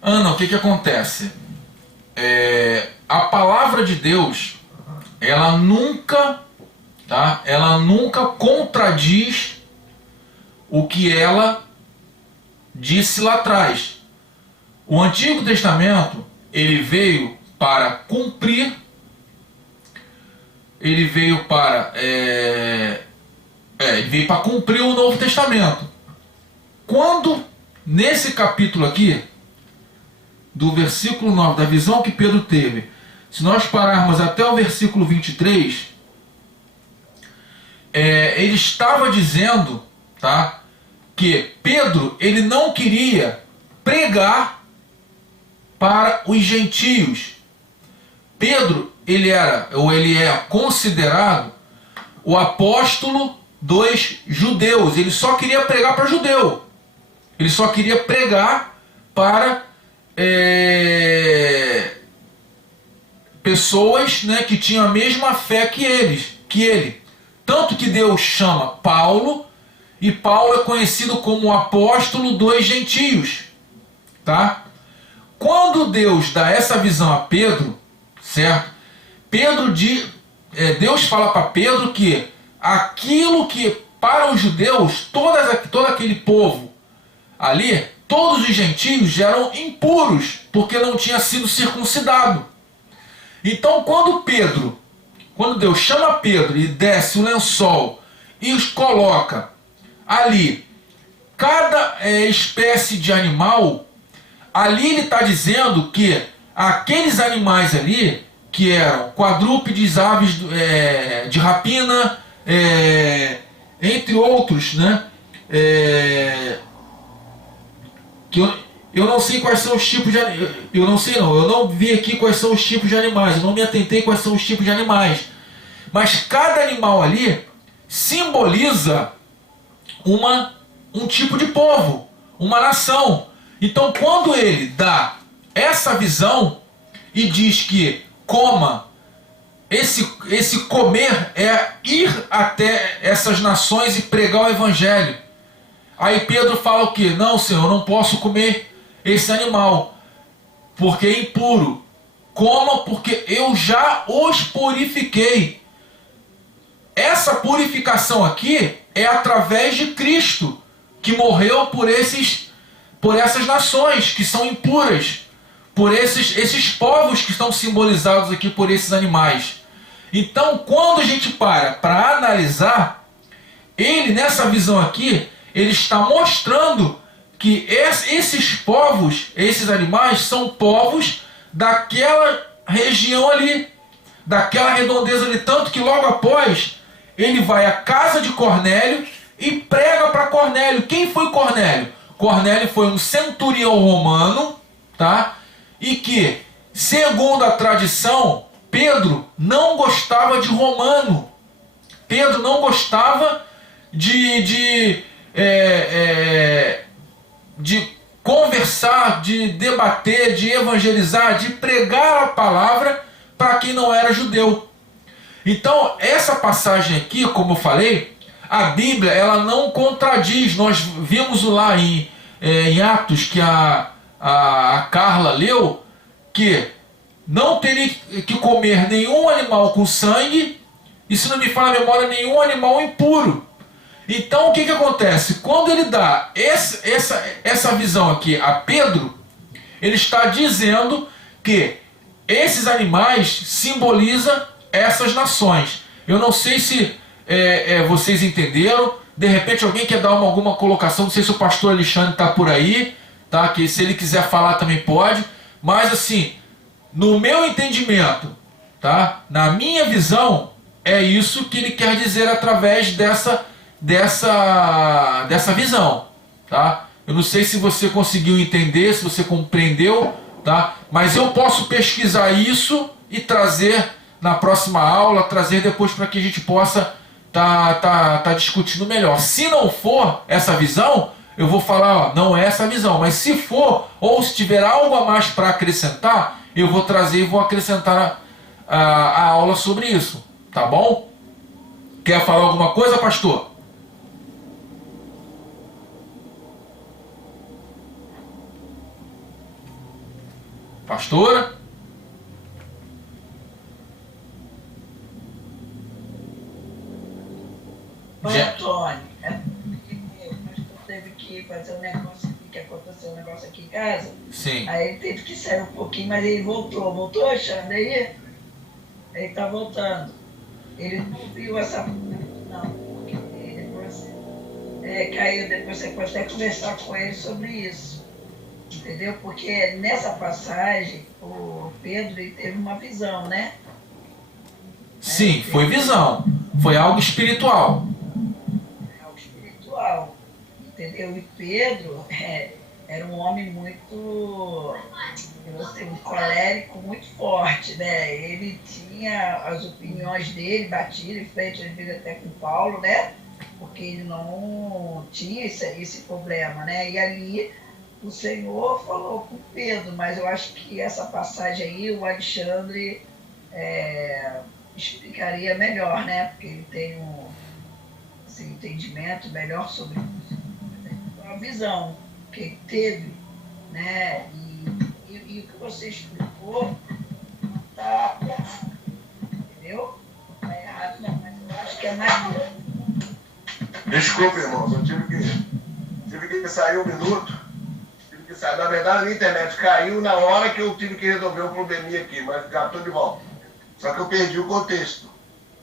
Ana, o que acontece? A palavra de Deus, ela nunca contradiz o que ela disse lá atrás. O Antigo Testamento, ele veio para cumprir, ele veio para cumprir o Novo Testamento. Quando, nesse capítulo aqui, do versículo 9, da visão que Pedro teve, se nós pararmos até o versículo 23, ele estava dizendo, tá, que Pedro, ele não queria pregar para os gentios. Pedro, ele é considerado o apóstolo dos judeus. Ele só queria pregar para judeu. Ele só queria pregar para pessoas, né, que tinham a mesma fé que ele. Tanto que Deus chama Paulo, e Paulo é conhecido como o apóstolo dos gentios. Tá? Quando Deus dá essa visão a Pedro, certo? Deus fala para Pedro que aquilo que para os judeus, todo aquele povo ali, todos os gentios eram impuros, porque não tinha sido circuncidado. Então quando Deus chama Pedro e desce o lençol e os coloca ali, cada espécie de animal, ali ele está dizendo que aqueles animais ali, que eram quadrúpedes, aves de rapina, entre outros, né? Que eu não sei quais são os tipos de eu não vi aqui quais são os tipos de animais, eu não me atentei quais são os tipos de animais, mas cada animal ali simboliza um tipo de povo, uma nação. Então quando ele dá essa visão e diz que coma esse comer é ir até essas nações e pregar o evangelho. Aí Pedro fala o quê? Não, Senhor, eu não posso comer esse animal, porque é impuro. Coma, porque eu já os purifiquei. Essa purificação aqui é através de Cristo, que morreu por essas nações que são impuras, por esses povos que estão simbolizados aqui por esses animais. Então, quando a gente para analisar, ele, nessa visão aqui, ele está mostrando que esses povos, esses animais, são povos daquela região ali, daquela redondeza ali, tanto que logo após, ele vai à casa de Cornélio e prega para Cornélio. Quem foi Cornélio? Cornélio foi um centurião romano, tá? E que, segundo a tradição, Pedro não gostava de romano. Pedro não gostava de conversar, de debater, de evangelizar, de pregar a palavra para quem não era judeu. Então, essa passagem aqui, como eu falei, a Bíblia ela não contradiz. Nós vimos lá em Atos que a Carla leu que não teria que comer nenhum animal com sangue, e se não me falha a memória, nenhum animal impuro. Então o que acontece? Quando ele dá essa visão aqui a Pedro, ele está dizendo que esses animais simbolizam essas nações. Eu não sei se vocês entenderam. De repente alguém quer dar alguma colocação. Não sei se o pastor Alexandre está por aí, tá? Que se ele quiser falar também pode. Mas assim, no meu entendimento, tá? Na minha visão, é isso que ele quer dizer através dessa visão, tá? Eu não sei se você conseguiu entender, se você compreendeu, tá? Mas eu posso pesquisar isso e trazer na próxima aula, trazer depois para que a gente possa tá discutindo melhor. Se não for essa visão, eu vou falar, ó, não é essa visão. Mas se for, ou se tiver algo a mais para acrescentar, eu vou trazer e vou acrescentar a aula sobre isso, tá bom? Quer falar alguma coisa, pastor? Pastora? Oi, Antônio. O pastor teve que fazer um negócio aqui, que aconteceu um negócio aqui em casa. Sim. Aí ele teve que sair um pouquinho, mas ele voltou. Voltou, Alexandre? Aí? Ele tá voltando. Ele não viu essa... Não, porque depois... caiu, depois você pode até conversar com ele sobre isso. Entendeu? Porque nessa passagem, o Pedro ele teve uma visão, né? Sim, foi visão. Foi algo espiritual. Algo espiritual. Entendeu? E Pedro era um homem muito... um colérico muito forte, né? Ele tinha as opiniões dele, batia em frente, às vezes até com Paulo, né? Porque ele não tinha esse problema, né? E ali o Senhor falou com Pedro, mas eu acho que essa passagem aí o Alexandre explicaria melhor, né? Porque ele tem um entendimento melhor sobre a visão que ele teve, né? E o que você explicou não está errado, entendeu? Não está errado não, mas eu acho que é mais... Desculpe, irmãos, eu tive que sair um minuto. Na verdade, a minha internet caiu na hora que eu tive que resolver um probleminha aqui, mas já estou de volta. Só que eu perdi o contexto,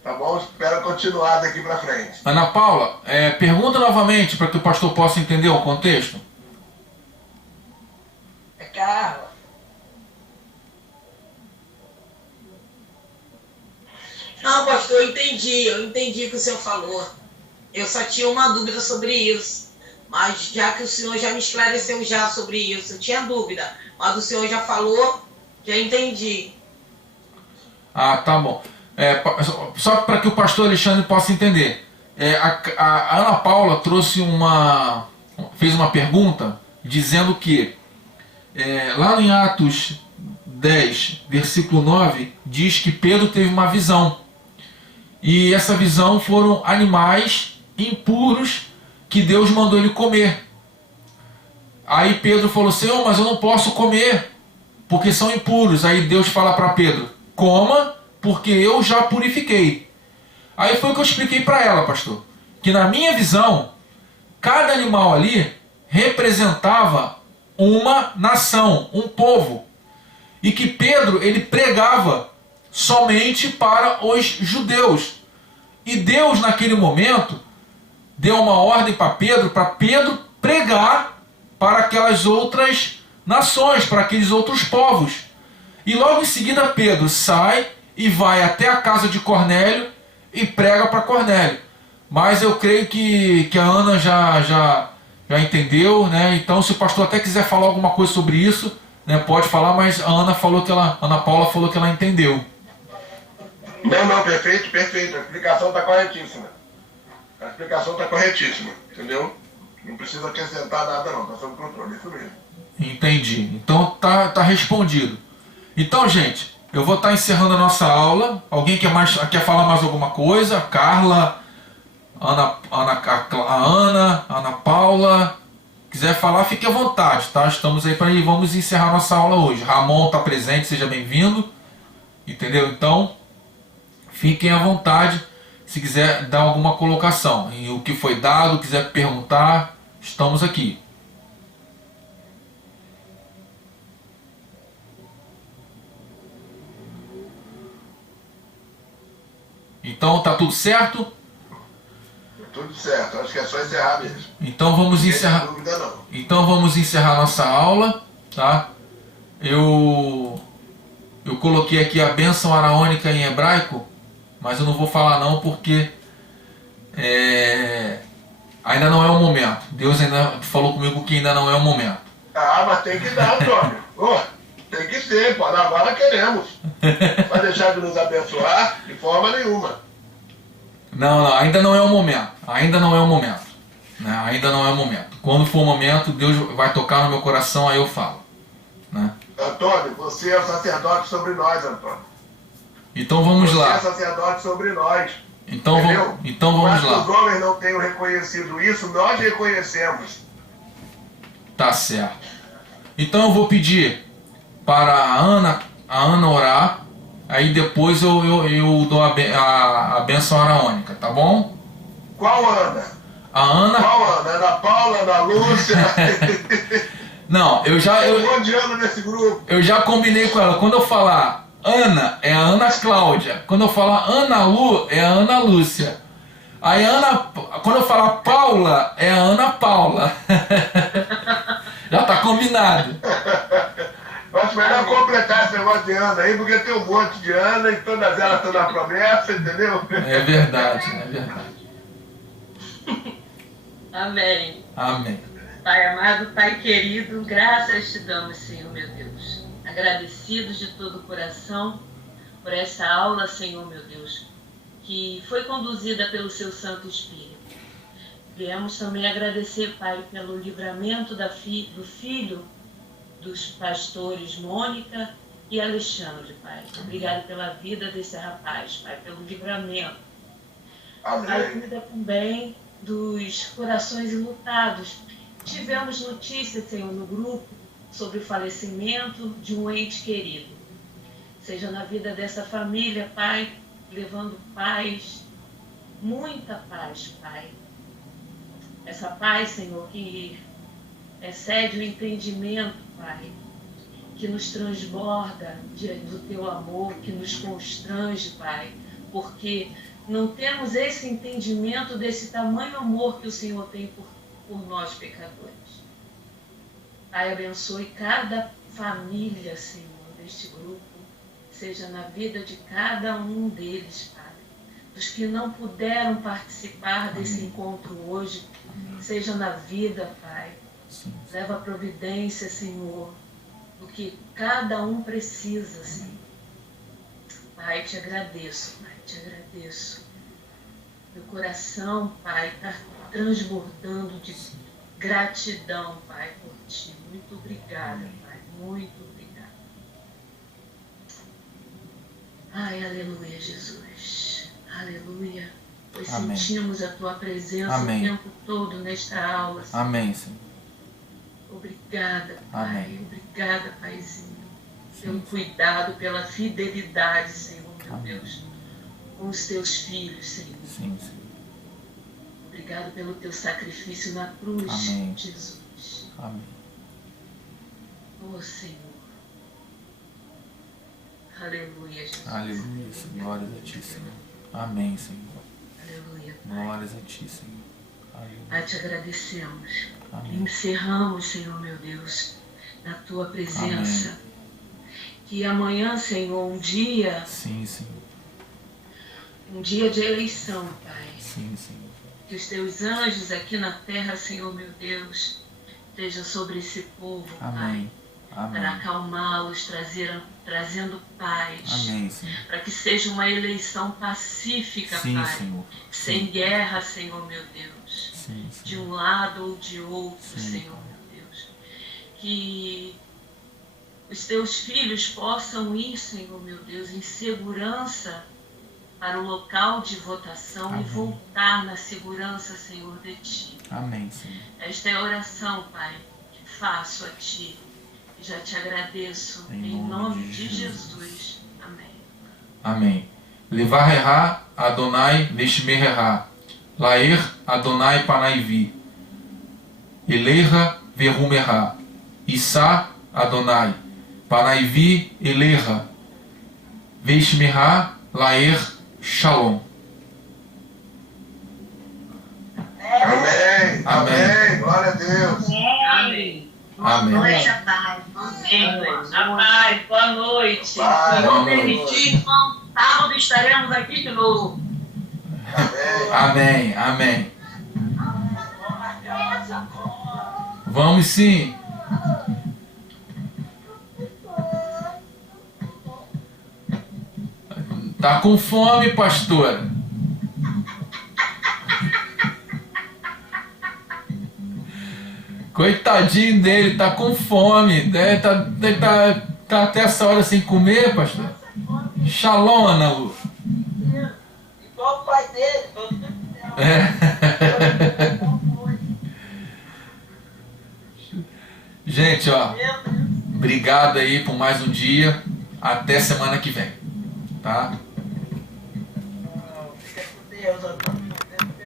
tá bom? Espero continuar daqui para frente. Ana Paula, pergunta novamente para que o pastor possa entender o contexto. Carla. Não, pastor, eu entendi o que o senhor falou. Eu só tinha uma dúvida sobre isso. Mas já que o senhor já me esclareceu já sobre isso, eu tinha dúvida. Mas o senhor já falou, já entendi. Ah, tá bom. Só para que o pastor Alexandre possa entender. A Ana Paula fez uma pergunta dizendo que lá em Atos 10, versículo 9, diz que Pedro teve uma visão. E essa visão foram animais impuros que Deus mandou ele comer. Aí Pedro falou: Senhor, mas eu não posso comer, porque são impuros. Aí Deus fala para Pedro: coma, porque eu já purifiquei. Aí foi o que eu expliquei para ela, pastor, que na minha visão, cada animal ali representava uma nação, um povo. E que Pedro, ele pregava somente para os judeus. E Deus, naquele momento, deu uma ordem para Pedro pregar para aquelas outras nações, para aqueles outros povos. E logo em seguida Pedro sai e vai até a casa de Cornélio e prega para Cornélio. Mas eu creio que a Ana já entendeu, né? Então, se o pastor até quiser falar alguma coisa sobre isso, né, pode falar, mas a Ana Paula falou que ela entendeu. Não, perfeito. A explicação está corretíssima. Entendeu? Não precisa acrescentar nada não, está sob controle, isso mesmo. Entendi. Então tá respondido. Então, gente, eu vou estar encerrando a nossa aula. Alguém quer falar mais alguma coisa? Carla, a Ana Paula, quiser falar, fique à vontade, tá? Estamos aí para ir, vamos encerrar nossa aula hoje. Ramon está presente, seja bem-vindo. Entendeu? Então, fiquem à vontade. Se quiser dar alguma colocação em o que foi dado, quiser perguntar, estamos aqui. Então tá tudo certo? Tudo certo, acho que é só encerrar mesmo. Então vamos encerrar. Não tem dúvida não. Então vamos encerrar nossa aula, tá? Eu coloquei aqui a bênção araônica em hebraico, mas eu não vou falar não porque ainda não é o momento. Deus ainda falou comigo que ainda não é o momento. Ah, mas tem que dar, Antônio. Tem que ser, pô. Agora queremos. Vai deixar de nos abençoar de forma nenhuma. Não, ainda não é o momento. Ainda não é o momento. Né? Ainda não é o momento. Quando for o momento, Deus vai tocar no meu coração, aí eu falo. Né? Antônio, você é o sacerdote sobre nós, Antônio. Então vamos lá. Você é sacerdote sobre nós. Então vamos Mas lá. os homens não tenham reconhecido isso, nós reconhecemos. Tá certo. Então eu vou pedir para a Ana orar, aí depois eu dou a bênção araônica, tá bom? Qual Ana? A Ana... Qual Ana? Ana Paula, Ana Lúcia? Não, Tem um monte de Ana nesse grupo. eu já combinei com ela. Quando eu falar Ana, é a Ana Cláudia. Quando eu falar Ana Lu, é a Ana Lúcia. Aí quando eu falar Paula, é a Ana Paula. Já tá combinado. Acho melhor completar esse negócio de Ana aí, porque tem um monte de Ana e todas elas estão na promessa, entendeu? É verdade, é verdade. Amém. Amém. Pai amado, Pai querido, graças te damos, Senhor, meu Deus. Agradecidos de todo o coração por essa aula, Senhor, meu Deus, que foi conduzida pelo seu Santo Espírito. Viemos também agradecer, Pai, pelo livramento do filho dos pastores Mônica e Alexandre, Pai. Obrigado pela vida desse rapaz, Pai, pelo livramento. Pai, cuida também dos corações enlutados. Tivemos notícias, Senhor, no grupo sobre o falecimento de um ente querido. Seja na vida dessa família, Pai, levando paz, muita paz, Pai. Essa paz, Senhor, que excede o entendimento, Pai, que nos transborda do Teu amor, que nos constrange, Pai, porque não temos esse entendimento desse tamanho amor que o Senhor tem por nós, pecadores. Pai, abençoe cada família, Senhor, deste grupo, seja na vida de cada um deles, Pai. Dos que não puderam participar desse encontro hoje, seja na vida, Pai. Leva a providência, Senhor, do que cada um precisa, Senhor. Pai, te agradeço, Pai, te agradeço. Meu coração, Pai, está transbordando de gratidão, Pai, por Ti. Muito obrigada, Pai, muito obrigada. Ai, aleluia, Jesus. Aleluia. Pois Amém. sentimos a tua presença Amém. o tempo todo nesta aula, Senhor. Amém, Senhor. Obrigada, Pai. Amém. Obrigada, Paizinho. Pelo Sim. cuidado, pela fidelidade, Senhor, meu Amém. Deus. Com os teus filhos, Senhor. Sim, Senhor. Obrigado pelo teu sacrifício na cruz, Amém. Jesus. Amém. Oh, Senhor. Aleluia, Jesus. Aleluia, Senhor. Glórias a ti, Senhor. Amém, Senhor. Aleluia, Pai. Glórias a ti, Senhor. Aleluia. Pai, te agradecemos. Amém. Encerramos, Senhor, meu Deus, na tua presença. Que amanhã, Senhor, um dia Sim, Senhor. de eleição, Pai. Sim, Senhor. Que os teus anjos aqui na terra, Senhor, meu Deus, estejam sobre esse povo, Amém. Pai, para Amém. acalmá-los, trazendo paz. Amém, Senhor. Para que seja uma eleição pacífica, Sim, Pai. Senhor. Sem guerra, Senhor, meu Deus. Sim, De Senhor. um lado ou de outro, Sim. Senhor, meu Deus. Que os teus filhos possam ir, Senhor, meu Deus, em segurança para o local de votação Amém. e voltar na segurança, Senhor, de Ti. Amém, Senhor. Esta é a oração, Pai, que faço a Ti. E já te agradeço Em em nome nome de de Jesus. Jesus. Amém. Amém. Levarreha Adonai Veshmerreha. Laer Adonai Panaivi. Eleha Verumerha. Issa Adonai. Panaivi Eleha. Veshmerha Laer Shalom. Amém. Amém. Glória a Deus. Amém. Amém. Boa noite, a paz. A paz, boa noite. Pai, Boa Se permitir, sábado estaremos aqui de novo. Amém. Amém. Amém. Vamos sim. Tá com fome, pastora? Coitadinho dele, tá com fome. Tá até essa hora sem comer, pastor. Shalom, Ana Lu. Igual o pai dele, todo mundo. É. Gente, ó, obrigado aí por mais um dia. Até semana que vem, tá? Fica com Deus,